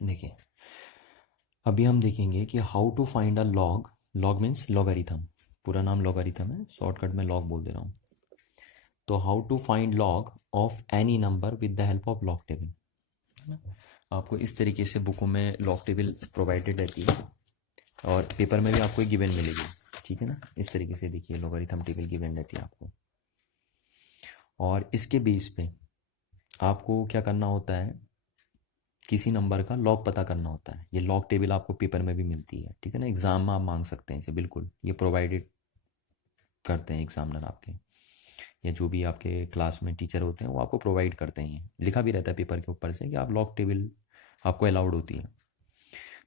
देखिए, अभी हम देखेंगे कि how to find a log. Log means logarithm, पूरा नाम लॉगरिथम है, शॉर्टकट में लॉग बोल दे रहा हूँ। तो how to find log of any number with the help of log table, है ना। आपको इस तरीके से बुकों में लॉग टेबल प्रोवाइडेड रहती है और पेपर में भी आपको एक गिवन मिलेगी, ठीक है ना। इस तरीके से देखिए लॉगरिथम टेबल गिवन रहती है आपको, और इसके बेस पे आपको क्या करना होता है, किसी नंबर का लॉग पता करना होता है। ये लॉग टेबल आपको पेपर में भी मिलती है, ठीक है ना। एग्जाम में आप मांग सकते हैं इसे, बिल्कुल ये प्रोवाइडेड करते हैं एग्जामिनर आपके, या जो भी आपके क्लास में टीचर होते हैं वो आपको प्रोवाइड करते हैं। ये लिखा भी रहता है पेपर के ऊपर से कि आप लॉग टेबल आपको अलाउड होती है।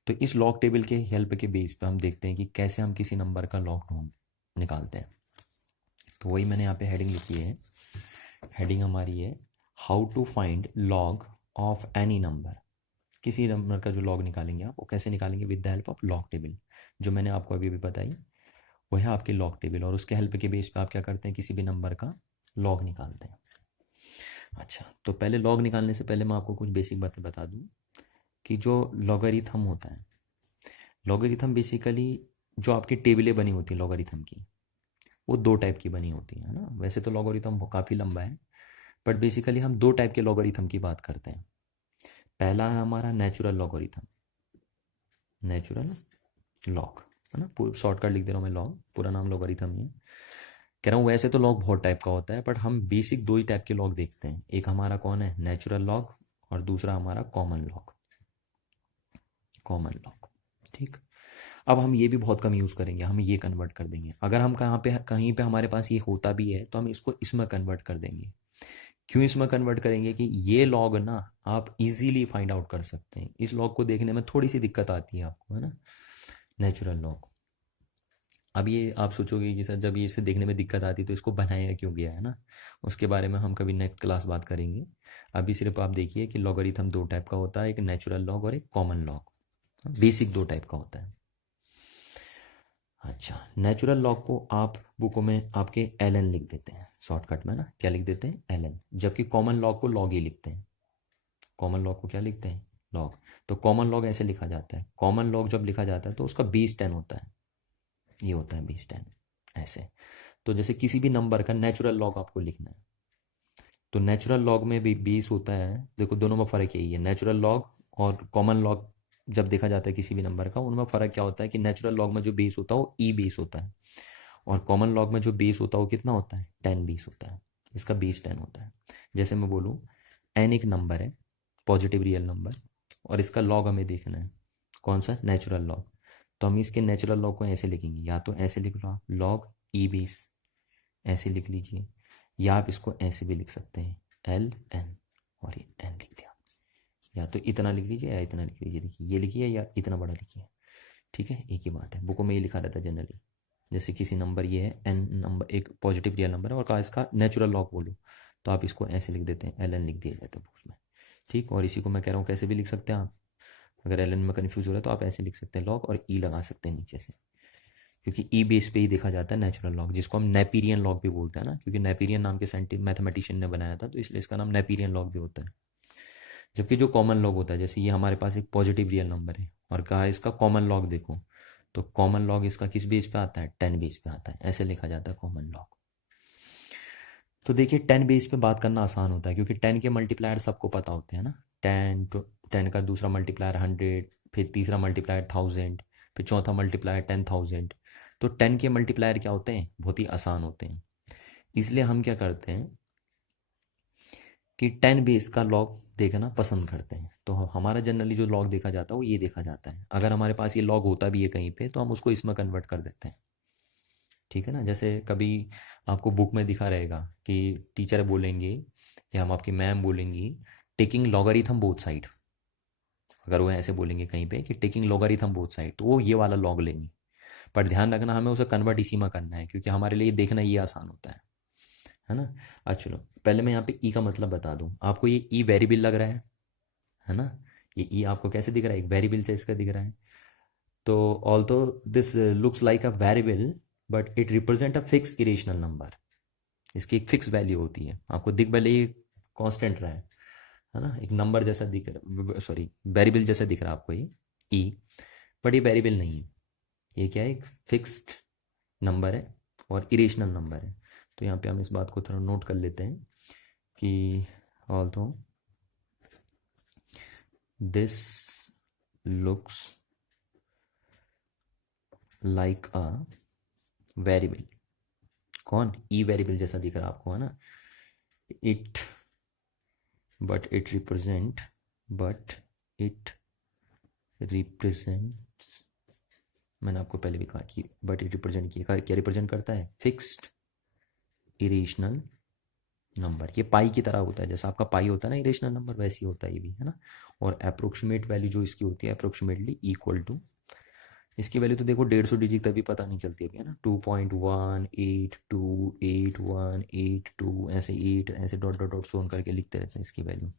तो इस लॉग टेबल के हेल्प के बेस पे हम देखते हैं कि कैसे हम किसी नंबर का लॉग ढूंढ निकालते हैं। तो वही मैंने यहाँ पे हेडिंग लिखी है। हेडिंग हमारी है how to find log of any number. किसी नंबर का जो लॉग निकालेंगे आप, वो कैसे निकालेंगे, with the help of log table. जो मैंने आपको अभी अभी बताई वो है आपकी लॉग टेबल, और उसके हेल्प के बेस पे आप क्या करते हैं, किसी भी नंबर का लॉग निकालते हैं। अच्छा, तो पहले लॉग निकालने से पहले मैं आपको कुछ बेसिक बातें बता दूं कि जो लॉगरिथम होता है, लॉगरिथम बेसिकली जो आपकी टेबलें बनी होती हैं लॉगरिथम की, वो दो टाइप की बनी होती हैं, है ना। वैसे तो लॉगरिथम काफ़ी लंबा है, बट बेसिकली हम दो टाइप के लॉगरिथम की बात करते हैं। पहला है हमारा नेचुरल लॉगरिथम, नेचुरल लॉग, है ना। पूरा शॉर्टकट लिख दे रहा हूँ मैं, लॉग पूरा नाम लॉगरिथम ही है। कह रहा हूँ वैसे तो लॉग बहुत टाइप का होता है, बट हम बेसिक दो ही टाइप के लॉग देखते हैं। एक हमारा कौन है, नेचुरल लॉग, और दूसरा हमारा कॉमन लॉग, कॉमन लॉग, ठीक। अब हम ये भी बहुत कम यूज़ करेंगे, हम ये कन्वर्ट कर देंगे। अगर हम कहीं पे हमारे पास ये होता भी है तो हम इसको इसमें कन्वर्ट कर देंगे। क्यों इसमें कन्वर्ट करेंगे कि ये लॉग ना आप इजीली फाइंड आउट कर सकते हैं। इस लॉग को देखने में थोड़ी सी दिक्कत आती है आपको, है ना, नेचुरल लॉग। अब ये आप सोचोगे कि सर जब ये इसे देखने में दिक्कत आती तो इसको बनाया क्यों गया, है ना। उसके बारे में हम कभी नेक्स्ट क्लास बात करेंगे। अभी सिर्फ आप देखिए कि लॉगरिथम दो टाइप का होता है, एक नेचुरल लॉग और एक कॉमन लॉग। बेसिक दो टाइप का होता है। अच्छा, नेचुरल लॉग को आप बुकों में आपके एल एन लिख देते हैं शॉर्टकट में ना, क्या लिख देते हैं, एल एन। जबकि कॉमन लॉग को लॉग ही लिखते हैं। कॉमन लॉग को क्या लिखते हैं, लॉग। तो कॉमन लॉग ऐसे लिखा जाता है, कॉमन लॉग जब लिखा जाता है तो उसका बेस 10 होता है, ये होता है बेस 10 ऐसे। तो जैसे किसी भी नंबर का नेचुरल लॉग आपको लिखना है, तो नेचुरल लॉग में भी बेस होता है। देखो दोनों में फ़र्क यही है, नेचुरल लॉग और कॉमन लॉग जब देखा जाता है किसी भी नंबर का, उनमें फ़र्क क्या होता है कि नेचुरल लॉग में जो बेस होता है वो ई बेस होता है, और कॉमन लॉग में जो बेस होता है वो कितना होता है, 10 बेस होता है। इसका बेस 10 होता है। जैसे मैं बोलूँ एन एक नंबर है, पॉजिटिव रियल नंबर, और इसका लॉग हमें देखना है, कौन सा, नेचुरल लॉग। तो हम इसके नेचुरल लॉग को ऐसे लिखेंगे, या तो ऐसे लिख लो आप, लॉग ई बेस, ऐसे लिख लीजिए, या आप इसको ऐसे भी लिख सकते हैं, एल एन, और ये एन लिख दिया। या तो इतना लिख लीजिए या इतना लिख लीजिए, देखिए ये लिखिए या इतना बड़ा लिखिए, ठीक है, एक ही बात है। बुकों में ये लिखा रहता है जनरली। जैसे किसी नंबर ये है एन नंबर, एक पॉजिटिव रियल नंबर है, और कहा इसका नेचुरल लॉग बोलो, तो आप इसको ऐसे लिख देते हैं, एल एन लिख दिया जाता है बुक्स में, ठीक। और इसी को मैं कह रहा हूँ कैसे भी लिख सकते हैं आप। अगर एल एन में कन्फ्यूज हो रहा है तो आप ऐसे लिख सकते हैं लॉग, और ई लगा सकते हैं नीचे से, क्योंकि ई बेस पे ही देखा जाता है नेचुरल लॉग, जिसको हम नेपीरियन लॉग भी बोलते हैं ना, क्योंकि नेपीरियन नाम के साइंटिस्ट मैथमेटिशियन ने बनाया था, तो इसलिए इसका नाम नेपीरियन लॉग भी होता है। जबकि जो कॉमन लॉग होता है, जैसे ये हमारे पास एक पॉजिटिव रियल नंबर है और कहा इसका कॉमन लॉग देखो, तो कॉमन लॉग इसका किस बेस पे आता है, 10 बेस पे आता है, ऐसे लिखा जाता है कॉमन लॉग। तो देखिए 10 बेस पे बात करना आसान होता है, क्योंकि 10 के मल्टीप्लायर सबको पता होते हैं ना। 10 तो 10 का दूसरा मल्टीप्लायर 100, फिर तीसरा मल्टीप्लायर 1000, फिर चौथा मल्टीप्लायर 10,000। तो 10 के मल्टीप्लायर क्या होते हैं, बहुत ही आसान होते हैं। इसलिए हम क्या करते हैं कि 10 बेस का लॉग देखना पसंद करते हैं। तो हमारा जनरली जो लॉग देखा जाता है वो ये देखा जाता है। अगर हमारे पास ये लॉग होता भी है कहीं पे, तो हम उसको इसमें कन्वर्ट कर देते हैं, ठीक है ना। जैसे कभी आपको बुक में दिखा रहेगा कि टीचर बोलेंगे या हम आपकी मैम बोलेंगी, टेकिंग लॉगरिथम बोथ साइड। अगर वो ऐसे बोलेंगे कहीं पे कि टेकिंग लॉगरिथम बोथ साइड, तो वो ये वाला लॉग लेंगी। पर ध्यान रखना हमें उसे कन्वर्ट इसी में करना है, क्योंकि हमारे लिए देखना ये आसान होता है ना। अच्छा चलो, पहले मैं यहाँ पे ई का मतलब बता दूँ आपको। ये ई वेरिएबल लग रहा है ना। ये ई आपको कैसे दिख रहा है, एक वेरिएबल से इसका दिख रहा है। तो although this looks like a variable, but it represent a fix irrational number. इसकी एक फिक्स वैल्यू होती है, आपको दिख भले ही कांस्टेंट रहा है है ना, एक नंबर जैसा दिख रहा, सॉरी वेरिएबल जैसा दिख रहा है आपको ये ई, बट ये वेरिएबल नहीं है, ये क्या है, एक फिक्स्ड नंबर है और इरेशनल नंबर है। तो यहाँ पे हम इस बात को थोड़ा नोट कर लेते हैं कि although this looks like a variable, कौन, ई वेरिएबल जैसा दिख रहा है आपको, है ना, it but it represent but it represents, मैंने आपको पहले भी कहा कि बट इट रिप्रेजेंट किया, क्या रिप्रेजेंट करता है, फिक्स्ड इरेशनल नंबर। ये पाई की तरह होता है, जैसा आपका पाई होता है ना इरेशनल नंबर, वैसे ही होता है ये भी, है ना। और अप्रोक्सीमेट वैल्यू जो इसकी होती है अप्रोक्सीमेटली इक्वल टू, इसकी वैल्यू तो देखो 150 डिजिट तक भी पता नहीं चलती अभी, है ना, 2.1828182 ऐसे 8 ऐसे डॉट डॉट डॉट सोन करके लिखते रहते हैं इसकी वैल्यू।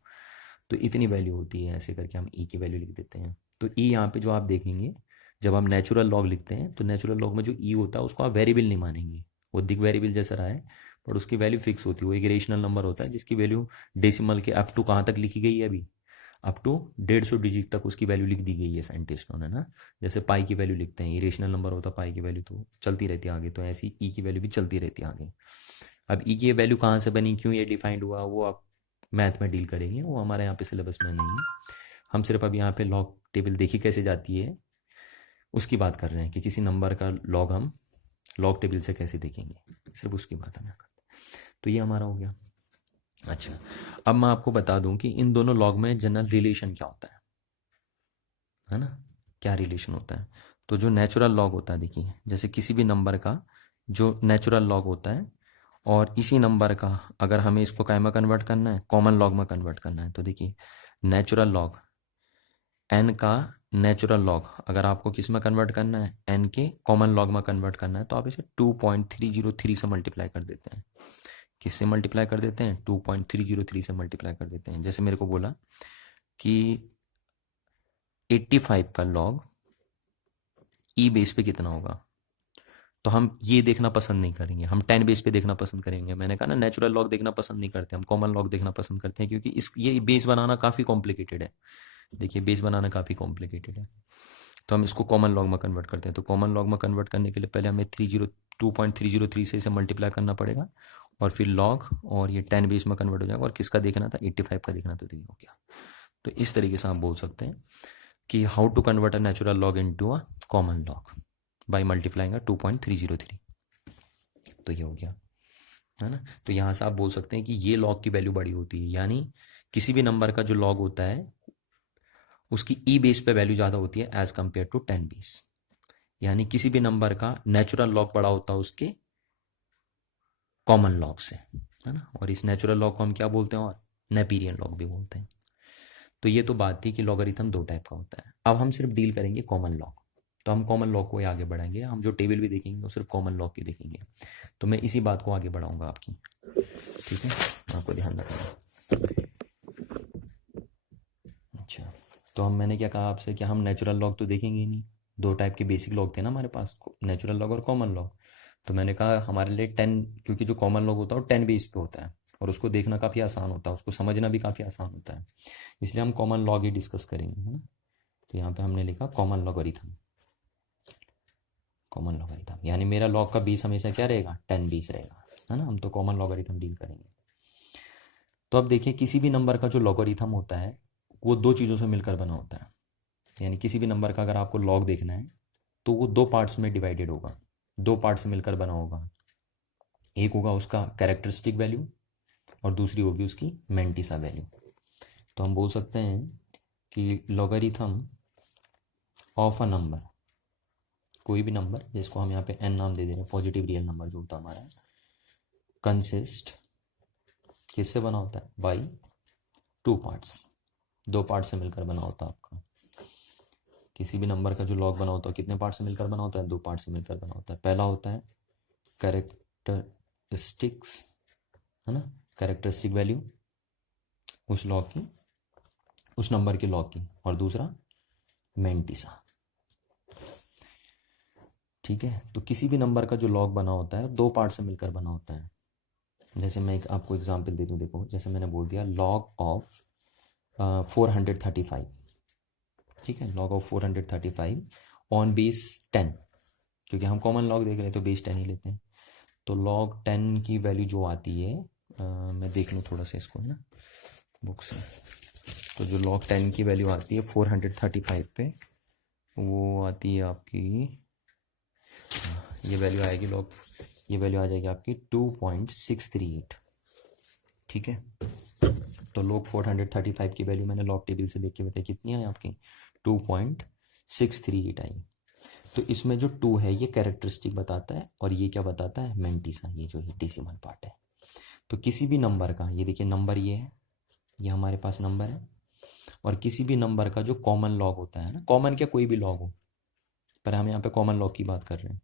तो इतनी वैल्यू होती है, ऐसे करके हम ई की वैल्यू लिख देते हैं। तो ई यहाँ पे जो आप देखेंगे, जब हम नेचुरल लॉग लिखते हैं तो नेचुरल लॉग में जो ई होता है उसको आप वेरिएबल नहीं मानेंगे, वो दिग वेरिएबल जैसा रहा है, पर उसकी वैल्यू फिक्स होती है, वो एक रेशनल नंबर होता है जिसकी वैल्यू डेसिमल के अप टू कहाँ तक लिखी गई है अभी, अप टू 150 डिजिट तक उसकी वैल्यू लिख दी गई है साइंटिस्टों ने ना। जैसे पाई की वैल्यू लिखते हैं, इरेशनल नंबर होता है पाई की वैल्यू, तो चलती रहती है आगे, तो ऐसी ई की वैल्यू भी चलती रहती है आगे। अब ई की ये वैल्यू कहाँ से बनी, क्यों ये डिफाइंड हुआ, वो आप मैथ में डील करेंगे, वो हमारे यहाँ पे सिलेबस में नहीं है। हम सिर्फ अब यहाँ पे लॉग टेबल देखी कैसे जाती है उसकी बात कर रहे हैं, कि किसी नंबर का लॉग हम लॉग टेबल से कैसे देखेंगे, सिर्फ उसकी बात हमें करते हैं। तो ये हमारा हो गया। अच्छा, अब मैं आपको बता दूं कि इन दोनों लॉग में जनरल रिलेशन क्या होता है ना, क्या रिलेशन होता है। तो जो नेचुरल लॉग होता है, देखिए जैसे किसी भी नंबर का जो नेचुरल लॉग होता है, और इसी नंबर का अगर हमें इसको काय में कन्वर्ट करना है, कॉमन लॉग में कन्वर्ट करना है, तो देखिए नेचुरल लॉग एन का नेचुरल लॉग अगर आपको किस में कन्वर्ट करना है, एन के कॉमन लॉग में कन्वर्ट करना है, तो आप इसे 2.303 से मल्टीप्लाई कर देते हैं। किससे मल्टीप्लाई कर देते हैं, 2.303 से मल्टीप्लाई कर देते हैं। जैसे मेरे को बोला कि 85 का लॉग ई बेस पे कितना होगा, तो हम ये देखना पसंद नहीं करेंगे, हम 10 बेस पे देखना पसंद करेंगे। मैंने कहा ना नेचुरल लॉग देखना पसंद नहीं करते, हम कॉमन लॉग देखना पसंद करते हैं, क्योंकि इस ये बेस बनाना काफ़ी कॉम्प्लिकेटेड है। देखिए बेस बनाना काफ़ी कॉम्प्लिकेटेड है, तो हम इसको कॉमन लॉग में कन्वर्ट करते हैं। तो कॉमन लॉग में कन्वर्ट करने के लिए पहले हमें 2.303 से इसे मल्टीप्लाई करना पड़ेगा, और फिर लॉग, और ये 10 बेस में कन्वर्ट हो जाएगा। और किसका देखना था, 85 का देखना, तो देखिए हो गया। तो इस तरीके से आप बोल सकते हैं कि how to convert a natural log into a common log by multiplying 2.303। तो ये हो गया, है ना। तो यहाँ से आप बोल सकते हैं कि ये लॉग की वैल्यू बड़ी होती है, यानी किसी भी नंबर का जो लॉग होता है उसकी ई बेस पे वैल्यू ज़्यादा होती है एज कंपेयर टू 10 बेस, यानी किसी भी नंबर का नेचुरल लॉग बड़ा होता है उसके कॉमन लॉग से, है ना। और इस नेचुरल लॉग को हम क्या बोलते हैं, और नेपीरियन लॉग भी बोलते हैं। तो ये तो बात थी कि लॉगरिथम दो टाइप का होता है। अब हम सिर्फ डील करेंगे कॉमन लॉग, तो हम कॉमन लॉग को ही आगे बढ़ाएंगे, हम जो टेबल भी देखेंगे वो सिर्फ कॉमन लॉग की देखेंगे। तो मैं इसी बात को आगे बढ़ाऊंगा आपकी, ठीक है, आपको ध्यान रखना। अच्छा, तो मैंने क्या कहा आपसे कि हम नेचुरल लॉग तो देखेंगे ही नहीं, दो टाइप के बेसिक लॉग थे ना हमारे पास, नेचुरल लॉग और कॉमन लॉग। तो मैंने कहा हमारे लिए 10, क्योंकि जो कॉमन लॉग होता है वो 10 बेस पे होता है, और उसको देखना काफ़ी आसान होता है, उसको समझना भी काफ़ी आसान होता है, इसलिए हम कॉमन लॉग ही डिस्कस करेंगे, है ना। तो यहाँ पे हमने लिखा कॉमन लॉगरिथम, कॉमन लॉगरिथम यानी मेरा लॉग का बेस हमेशा क्या रहेगा, 10 बेस रहेगा, है ना। हम तो कॉमन लॉगरिथम डील करेंगे। तो अब देखिए किसी भी नंबर का जो लॉगरिथम होता है वो दो चीज़ों से मिलकर बना होता है, यानी किसी भी नंबर का अगर आपको लॉग देखना है तो वो दो पार्ट्स में डिवाइडेड होगा, दो पार्ट्स से मिलकर बना होगा। एक होगा उसका कैरेक्टरिस्टिक वैल्यू, और दूसरी होगी उसकी मेंटिसा वैल्यू। तो हम बोल सकते हैं कि लॉगरिथम ऑफ अ नंबर, कोई भी नंबर जिसको हम यहाँ पे n नाम दे दे रहे हैं, पॉजिटिव रियल नंबर जो होता है हमारा, कंसिस्ट किससे बना होता है, बाई टू पार्ट्स, दो पार्ट से मिलकर बना होता है आपका। किसी भी नंबर का जो लॉग बना होता है कितने पार्ट से मिलकर बना होता है, दो पार्ट से मिलकर बना होता है। पहला होता है कैरेक्टरिस्टिक्स, है ना, कैरेक्टरिस्टिक वैल्यू उस लॉग की, उस नंबर के लॉग की, और दूसरा मेंटिसा, ठीक है। तो किसी भी नंबर का जो लॉग बना होता है दो पार्ट से मिलकर बना होता है। जैसे मैं एक आपको एग्जांपल दे दूं, देखो जैसे मैंने बोल दिया लॉग ऑफ 435, ठीक है, log ऑफ 435 ऑन बेस 10, क्योंकि हम कॉमन लॉग देख रहे हैं तो बेस 10 ही लेते हैं। तो log 10 की वैल्यू जो आती है, मैं देख लूँ थोड़ा सा इसको, है ना, बुक से। तो जो log 10 की वैल्यू आती है 435 पे, वो आती है आपकी, ये वैल्यू आएगी ये वैल्यू आ जाएगी आपकी 2.638, ठीक है। तो log 435 की वैल्यू मैंने लॉग टेबल से देख के बताई कितनी आई आपकी, 2.638 आई। तो इसमें जो 2 है ये कैरेक्टरिस्टिक बताता है, और ये क्या बताता है, मेंटिसा, ये जो है डेसिमल पार्ट है। तो किसी भी नंबर का, ये देखिए नंबर ये है, ये हमारे पास नंबर है, और किसी भी नंबर का जो कॉमन लॉग होता है ना, कॉमन क्या कोई भी लॉग हो, पर हम यहाँ पे कॉमन लॉग की बात कर रहे हैं,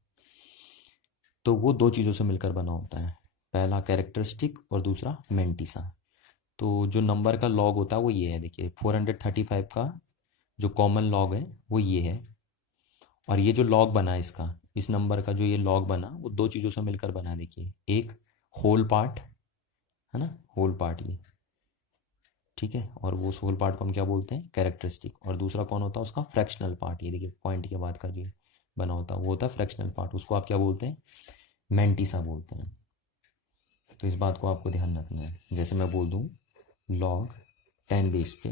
तो वो दो चीज़ों से मिलकर बना होता है, पहला कैरेक्टरिस्टिक और दूसरा मेंटिसा। तो जो नंबर का लॉग होता है वो ये है, देखिए 435 का जो कॉमन लॉग है वो ये है, और ये जो लॉग बना है इसका, इस नंबर का जो ये लॉग बना वो दो चीज़ों से मिलकर बना, देखिए एक होल पार्ट है ना, होल पार्ट ये, ठीक है, और वो होल पार्ट को हम क्या बोलते हैं, कैरेक्टरिस्टिक, और दूसरा कौन होता है उसका, फ्रैक्शनल पार्ट, ये देखिए पॉइंट के बाद का जो बना होता है वो होता है फ्रैक्शनल पार्ट, उसको आप क्या बोलते हैं, मेंटिसा बोलते हैं। तो इस बात को आपको ध्यान रखना है, जैसे मैं बोल दूँ log 10 बेस पे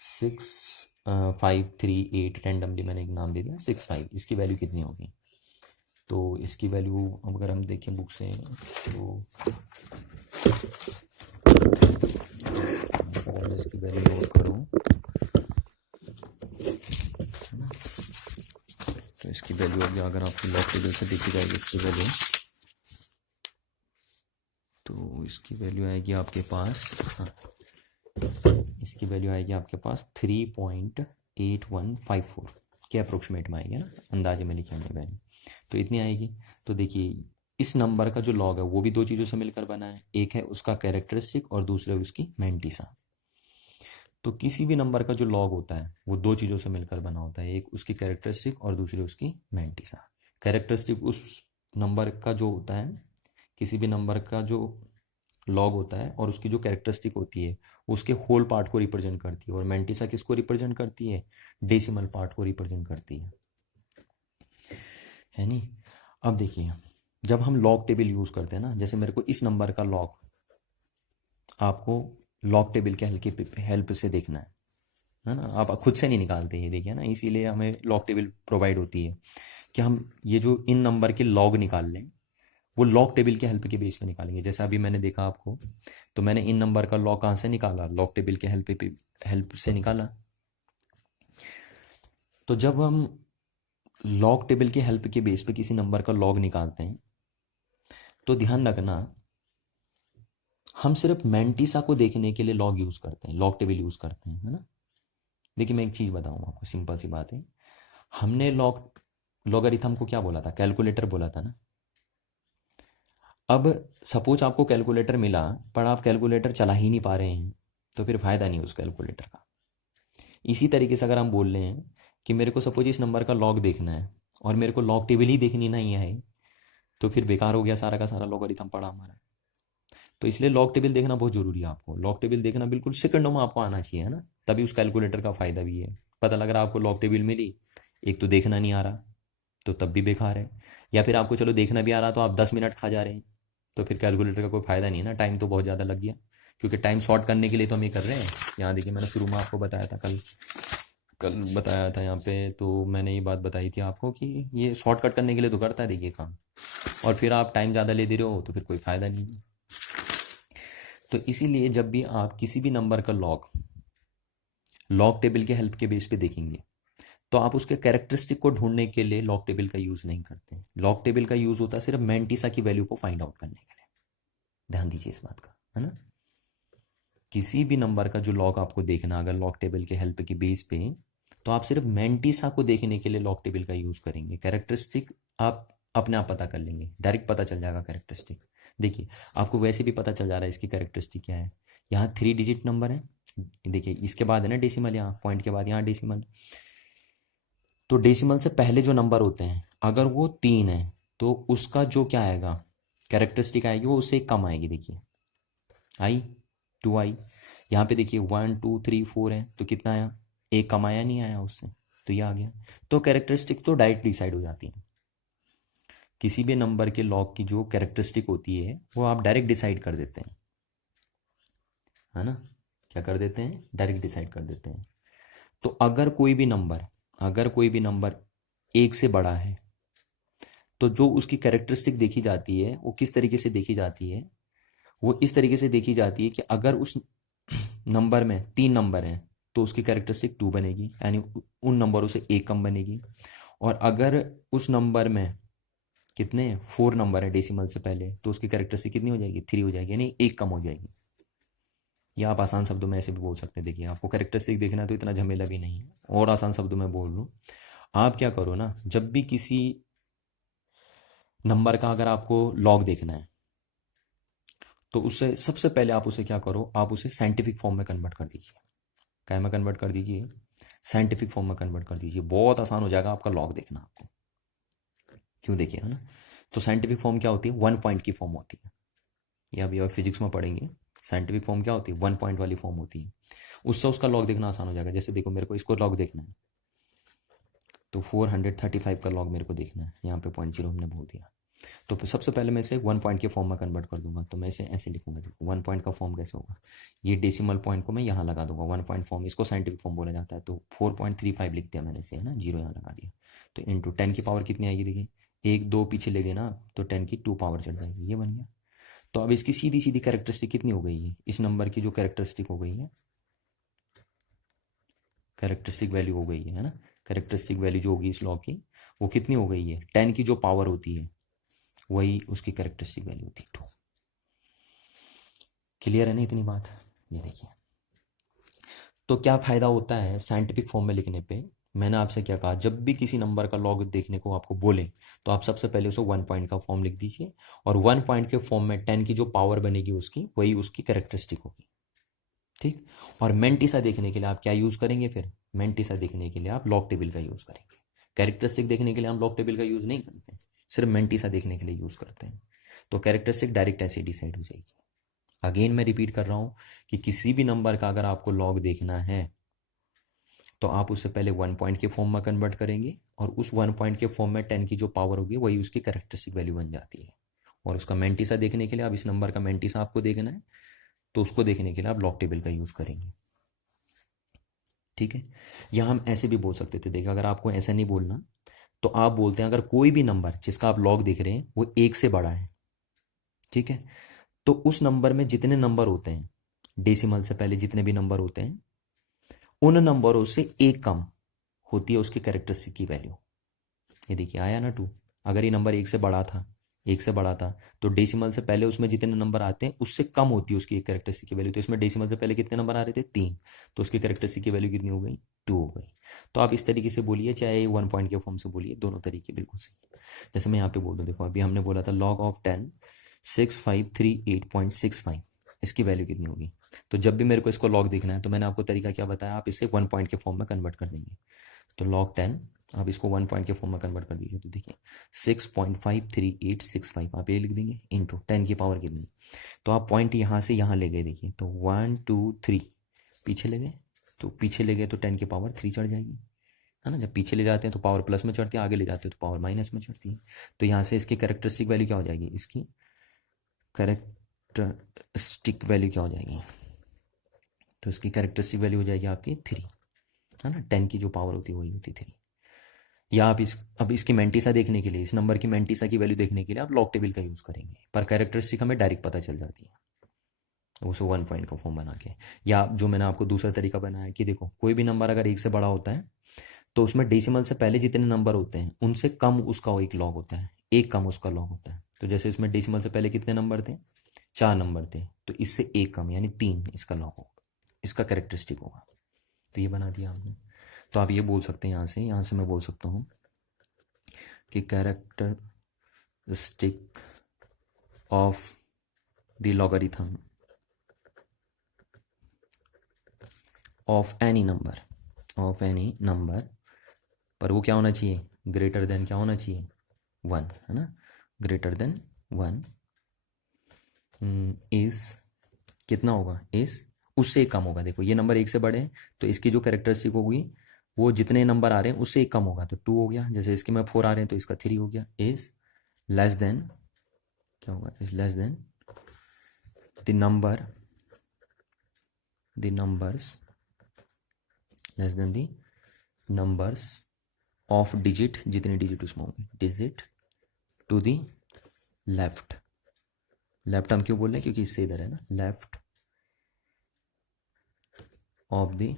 6538, रैंडमली मैंने एक नाम दे दिया 65, इसकी वैल्यू कितनी होगी, तो इसकी वैल्यू अगर हम देखें बुक से, तो अगर मैं इसकी वैल्यू नोट करूँ, है ना, तो इसकी वैल्यू अभी अगर आपको लॉग टेबल से देखी जाएगी इसकी वैल्यू, तो इसकी वैल्यू आएगी आपके पास, हाँ, इसकी वैल्यू आएगी आपके पास 3.8154 के अप्रोक्सीमेट में आएगी ना, अंदाजे में लिखे हमने वैल्यू, तो इतनी आएगी। तो देखिए इस नंबर का जो लॉग है वो भी दो चीज़ों से मिलकर बना है, एक है उसका कैरेक्टरिस्टिक और दूसरा उसकी मेंटिसा। तो किसी भी नंबर का जो लॉग होता है वो दो चीज़ों से मिलकर बना होता है, एक उसकी कैरेक्टरिस्टिक और दूसरी उसकी मेंटिसा। कैरेक्टरिस्टिक उस नंबर का जो होता है, किसी भी नंबर का जो लॉग होता है और उसकी जो कैरेक्टरिस्टिक होती है उसके होल पार्ट को रिप्रेजेंट करती है, और मेंटिसा किसको रिप्रेजेंट करती है, डेसिमल पार्ट को रिप्रेजेंट करती है नहीं। अब देखिए जब हम लॉग टेबल यूज़ करते हैं ना, जैसे मेरे को इस नंबर का लॉग आपको लॉग टेबल के हेल्प से देखना है ना, आप खुद से नहीं निकालते, ये देखिए ना, इसीलिए हमें लॉग टेबल प्रोवाइड होती है कि हम ये जो इन नंबर के लॉग निकाल लें वो लॉग टेबल के हेल्प के बेस पे निकालेंगे। जैसे अभी मैंने देखा आपको, तो मैंने इन नंबर का लॉग कहाँ से निकाला, लॉग टेबल के हेल्प से निकाला। तो जब हम लॉग टेबल के हेल्प के बेस पे किसी नंबर का लॉग निकालते हैं तो ध्यान रखना, हम सिर्फ मेंटिसा को देखने के लिए लॉग यूज़ करते हैं, लॉग टेबल यूज़ करते हैं, है ना। देखिए मैं एक चीज़ बताऊँ आपको, सिंपल सी बात है, हमने लॉगरिथम को क्या बोला था, कैलकुलेटर बोला था ना। अब सपोज आपको कैलकुलेटर मिला पर आप कैलकुलेटर चला ही नहीं पा रहे हैं, तो फिर फ़ायदा नहीं उस कैलकुलेटर का। इसी तरीके से अगर हम बोल रहे हैं कि मेरे को सपोज इस नंबर का लॉग देखना है और मेरे को लॉग टेबल ही देखनी नहीं है, तो फिर बेकार हो गया सारा का सारा लॉगरिथम पड़ा हमारा। तो इसलिए लॉग टेबल देखना बहुत ज़रूरी है, आपको लॉग टेबल देखना बिल्कुल सेकंडों में आपको आना चाहिए, है ना, तभी उस कैलकुलेटर का फ़ायदा भी है। पता लग रहा है आपको लॉग टेबल मिली, एक तो देखना नहीं आ रहा तो तब भी बेकार है, या फिर आपको चलो देखना भी आ रहा तो आप 10 मिनट खा जा रहे हैं, तो फिर कैलकुलेटर का कोई फ़ायदा नहीं है ना, टाइम तो बहुत ज़्यादा लग गया। क्योंकि टाइम शॉर्ट करने के लिए तो हम ये कर रहे हैं। यहाँ देखिए मैंने शुरू में आपको बताया था, कल कल बताया था यहाँ पे, तो मैंने ये बात बताई थी आपको कि ये शॉर्टकट करने के लिए तो करता है देखिए काम, और फिर आप टाइम ज़्यादा ले दे रहे हो तो फिर कोई फ़ायदा नहीं है। तो इसीलिए जब भी आप किसी भी नंबर का लॉग टेबल के हेल्प के बेस पे देखेंगे तो आप उसके कैरेक्टरिस्टिक को ढूंढने के लिए लॉग टेबल का यूज़ नहीं करते। लॉग टेबल का यूज़ होता है सिर्फ मेंटिसा की वैल्यू को फाइंड आउट करने के लिए। ध्यान दीजिए इस बात का, है ना। किसी भी नंबर का जो लॉग आपको देखना अगर लॉग टेबल के हेल्प की बेस पे, तो आप सिर्फ मेंटिसा को देखने के लिए लॉग टेबल का यूज़ करेंगे। कैरेक्टरिस्टिक आप अपने आप पता कर लेंगे, डायरेक्ट पता चल जाएगा कैरेक्टरिस्टिक। देखिए आपको वैसे भी पता चल जा रहा है इसकी कैरेक्टरिस्टिक क्या है। यहाँ 3 डिजिट नंबर है, देखिए इसके बाद है ना डेसिमल, यहाँ पॉइंट के बाद यहाँ डेसिमल। तो डेसिमल से पहले जो नंबर होते हैं अगर वो 3 है तो उसका जो क्या आएगा, कैरेक्टरिस्टिक आएगी वो उससे कम आएगी। देखिए आई 2 आई, यहाँ पे देखिए 1 2 3 4 है, तो कितना आया, एक कम आया, नहीं आया उससे, तो ये आ गया। तो कैरेक्टरिस्टिक तो डायरेक्ट डिसाइड हो जाती है। किसी भी नंबर के लॉग की जो कैरेक्टरिस्टिक होती है वो आप डायरेक्ट डिसाइड कर देते हैं, है ना। क्या कर देते हैं, डायरेक्ट डिसाइड कर देते हैं। तो अगर कोई भी नंबर एक से बड़ा है, तो जो उसकी कैरेक्टरिस्टिक देखी जाती है वो किस तरीके से देखी जाती है, वो इस तरीके से देखी जाती है कि अगर उस नंबर में 3 नंबर हैं तो उसकी कैरेक्टरिस्टिक 2 बनेगी, यानी उन नंबरों से एक कम बनेगी। और अगर उस नंबर में कितने 4 नंबर है डेसिमल से पहले, तो उसकी कैरेक्टरिस्टिक कितनी हो जाएगी, 3 हो जाएगी, यानी एक कम हो जाएगी। या आप आसान शब्दों में ऐसे भी बोल सकते हैं। देखिए आपको कैरेक्टरिस्टिक देखना है तो इतना झमेला भी नहीं है। और आसान शब्दों में बोल लूँ, आप क्या करो ना, जब भी किसी नंबर का अगर आपको लॉग देखना है, तो उससे सबसे पहले आप उसे क्या करो, आप उसे साइंटिफिक फॉर्म में कन्वर्ट कर दीजिए। क्या में कन्वर्ट कर दीजिए, साइंटिफिक फॉर्म में कन्वर्ट कर दीजिए। बहुत आसान हो जाएगा आपका लॉग देखना आपको। क्यों, देखिए, है ना। तो साइंटिफिक फॉर्म क्या होती है, 1 पॉइंट की फॉर्म होती है। ये अभी और फिजिक्स में पढ़ेंगे। साइंटिफिक फॉर्म क्या होती है, 1 पॉइंट वाली फॉर्म होती है। उससे उसका लॉग देखना आसान हो जाएगा। जैसे देखो, मेरे को इसको लॉग देखना है, तो 435 का लॉग मेरे को देखना है। यहाँ पे 0.0 हमने बोल दिया। तो सबसे पहले मैं इसे 1 पॉइंट के फॉर्म में कन्वर्ट कर दूंगा। तो मैं इसे ऐसे लिखूंगा, देखो 1 पॉइंट का फॉर्म कैसे होगा, ये डेसिमल पॉइंट को मैं यहाँ लगा दूंगा। 1 पॉइंट फॉर्म, इसको साइंटिफिक फॉर्म बोला जाता है। तो 4.35 लिख दिया मैंने इसे, है ना, जीरो यहाँ लगा दिया। तो इंटू 10 की पावर कितनी आएगी, देखिए 1 2 पीछे ले गए ना, तो 10 की 2 पावर चढ़ जाएगी, ये बन गया। तो अब इसकी सीधी सीधी कैरेक्टरिस्टिक कितनी हो गई है, इस नंबर की जो कैरेक्टरिस्टिक हो गई है, कैरेक्टरिस्टिक वैल्यू हो गई है ना। कैरेक्टरिस्टिक वैल्यू जो होगी इस लॉ की, वो कितनी हो गई है, 10 की जो पावर होती है वही उसकी कैरेक्टरिस्टिक वैल्यू होती है 2। क्लियर है ना इतनी बात। ये देखिए, तो क्या फ़ायदा होता है साइंटिफिक फॉर्म में लिखने पे। मैंने आपसे क्या कहा, जब भी किसी नंबर का लॉग देखने को आपको बोले, तो आप सबसे पहले उसे 1 पॉइंट का फॉर्म लिख दीजिए। और 1 पॉइंट के फॉर्म में 10 की जो पावर बनेगी उसकी, वही उसकी कैरेक्टरिस्टिक होगी। ठीक। और मेंटिसा देखने के लिए आप क्या यूज़ करेंगे, फिर मेंटिसा देखने के लिए आप लॉग टेबल का यूज़ करेंगे। कैरेक्टरिस्टिक देखने के लिए हम लॉग टेबल का यूज़ नहीं करते, सिर्फ मेंटिसा देखने के लिए यूज़ करते हैं। तो कैरेक्टरिस्टिक डायरेक्ट ऐसे डिसाइड हो जाएगी। अगेन मैं रिपीट कर रहा हूँ कि किसी भी नंबर का अगर आपको लॉग देखना है, तो आप उससे पहले 1 पॉइंट के फॉर्म में कन्वर्ट करेंगे। और उस 1 पॉइंट के फॉर्म में 10 की जो पावर होगी वही उसकी कैरेक्टरिस्टिक वैल्यू बन जाती है। और उसका मेंटिसा देखने के लिए, अब इस नंबर का मेंटिसा आपको देखना है, तो उसको देखने के लिए आप लॉग टेबल का यूज़ करेंगे। ठीक है। या हम ऐसे भी बोल सकते थे, देखिए अगर आपको ऐसा नहीं बोलना, तो आप बोलते हैं अगर कोई भी नंबर जिसका आप लॉग देख रहे हैं वो 1 से बड़ा है, ठीक है, तो उस नंबर में जितने नंबर होते हैं, डेसिमल से पहले जितने भी नंबर होते हैं, उन नंबरों से एक कम होती है उसकी कैरेक्टरिस्टिक की वैल्यू। ये देखिए आया ना 2। अगर ये नंबर एक से बड़ा था, तो डेसिमल से पहले उसमें जितने नंबर आते हैं उससे कम होती है उसकी एक कैरेक्टरिस्टिक की वैल्यू। तो इसमें डेसिमल से पहले कितने नंबर आ रहे थे, 3, तो उसकी कैरेक्टरिस्टिक की वैल्यू कितनी हो गई, 2 हो गई। तो आप इस तरीके से बोलिए, चाहे 1 पॉइंट के फॉर्म से बोलिए, दोनों तरीके बिल्कुल सही। जैसे मैं यहाँ पे बोल दूँ, देखो अभी हमने बोला था लॉग ऑफ 10 6538.65, इसकी वैल्यू कितनी होगी। तो जब भी मेरे को इसको लॉग देखना है, तो मैंने आपको तरीका क्या बताया, आप इसे 1 पॉइंट के फॉर्म में कन्वर्ट कर देंगे। तो लॉग 10, आप इसको 1 पॉइंट के फॉर्म में कन्वर्ट कर दीजिए। तो देखिए 6.53865 आप ये लिख देंगे, इंटू 10 की पावर कितनी। तो आप पॉइंट यहाँ से यहाँ ले गए, देखिए तो 1 2 3 पीछे ले गए, तो पीछे ले गए तो 10 की पावर 3 चढ़ जाएगी, है ना। जब पीछे ले जाते हैं तो पावर प्लस में चढ़ती है, आगे ले जाते हैं तो पावर माइनस में चढ़ती है। तो यहाँ से इसकी कैरेक्टरिस्टिक वैल्यू क्या हो जाएगी, इसकी कैरेक्टरिस्टिक वैल्यू क्या हो जाएगी, तो इसकी कैरेक्टरिस्टिक वैल्यू हो जाएगी आपकी 3, है ना। 10 की जो पावर होती है वही होती है 3। या आप अब इसकी मेंटिसा देखने के लिए, इस नंबर की मेंटिसा की वैल्यू देखने के लिए आप लॉग टेबल का यूज़ करेंगे, पर कैरेक्टरिस्टिक हमें डायरेक्ट पता चल जाती है उसे 1 पॉइंट का फॉर्म बना के। या जो मैंने आपको दूसरा तरीका बनाया कि देखो कोई भी नंबर अगर 1 से बड़ा होता है, तो उसमें डेसिमल से पहले जितने नंबर होते हैं उनसे कम उसका एक लॉग होता है, एक कम उसका लॉग होता है। तो जैसे इसमें डेसिमल से पहले कितने नंबर थे, 4 नंबर थे, तो इससे एक कम यानी 3 इसका लॉग होगा, इसका कैरेक्टरिस्टिक होगा। तो ये बना दिया हमने। तो आप ये बोल सकते हैं, यहाँ से मैं बोल सकता हूँ कि characteristic of the logarithm of any number, पर वो क्या होना चाहिए, ग्रेटर देन क्या होना चाहिए, 1, है ना, ग्रेटर देन 1 इज कितना होगा, इज उससे एक कम होगा। देखो ये नंबर एक से बड़े हैं तो इसकी जो कैरेक्टरिस्टिक होगी वो जितने नंबर आ रहे हैं उससे एक कम होगा, तो 2 हो गया। जैसे इसके में 4 आ रहे हैं तो इसका 3 हो गया। इज लेस देन, क्या होगा, is less than the number, the numbers, less than the numbers of digit, जितने डिजिट उसमें होंगे, digit to the left. Left हम क्यों बोल रहे हैं, क्योंकि इससे इधर है ना, left of the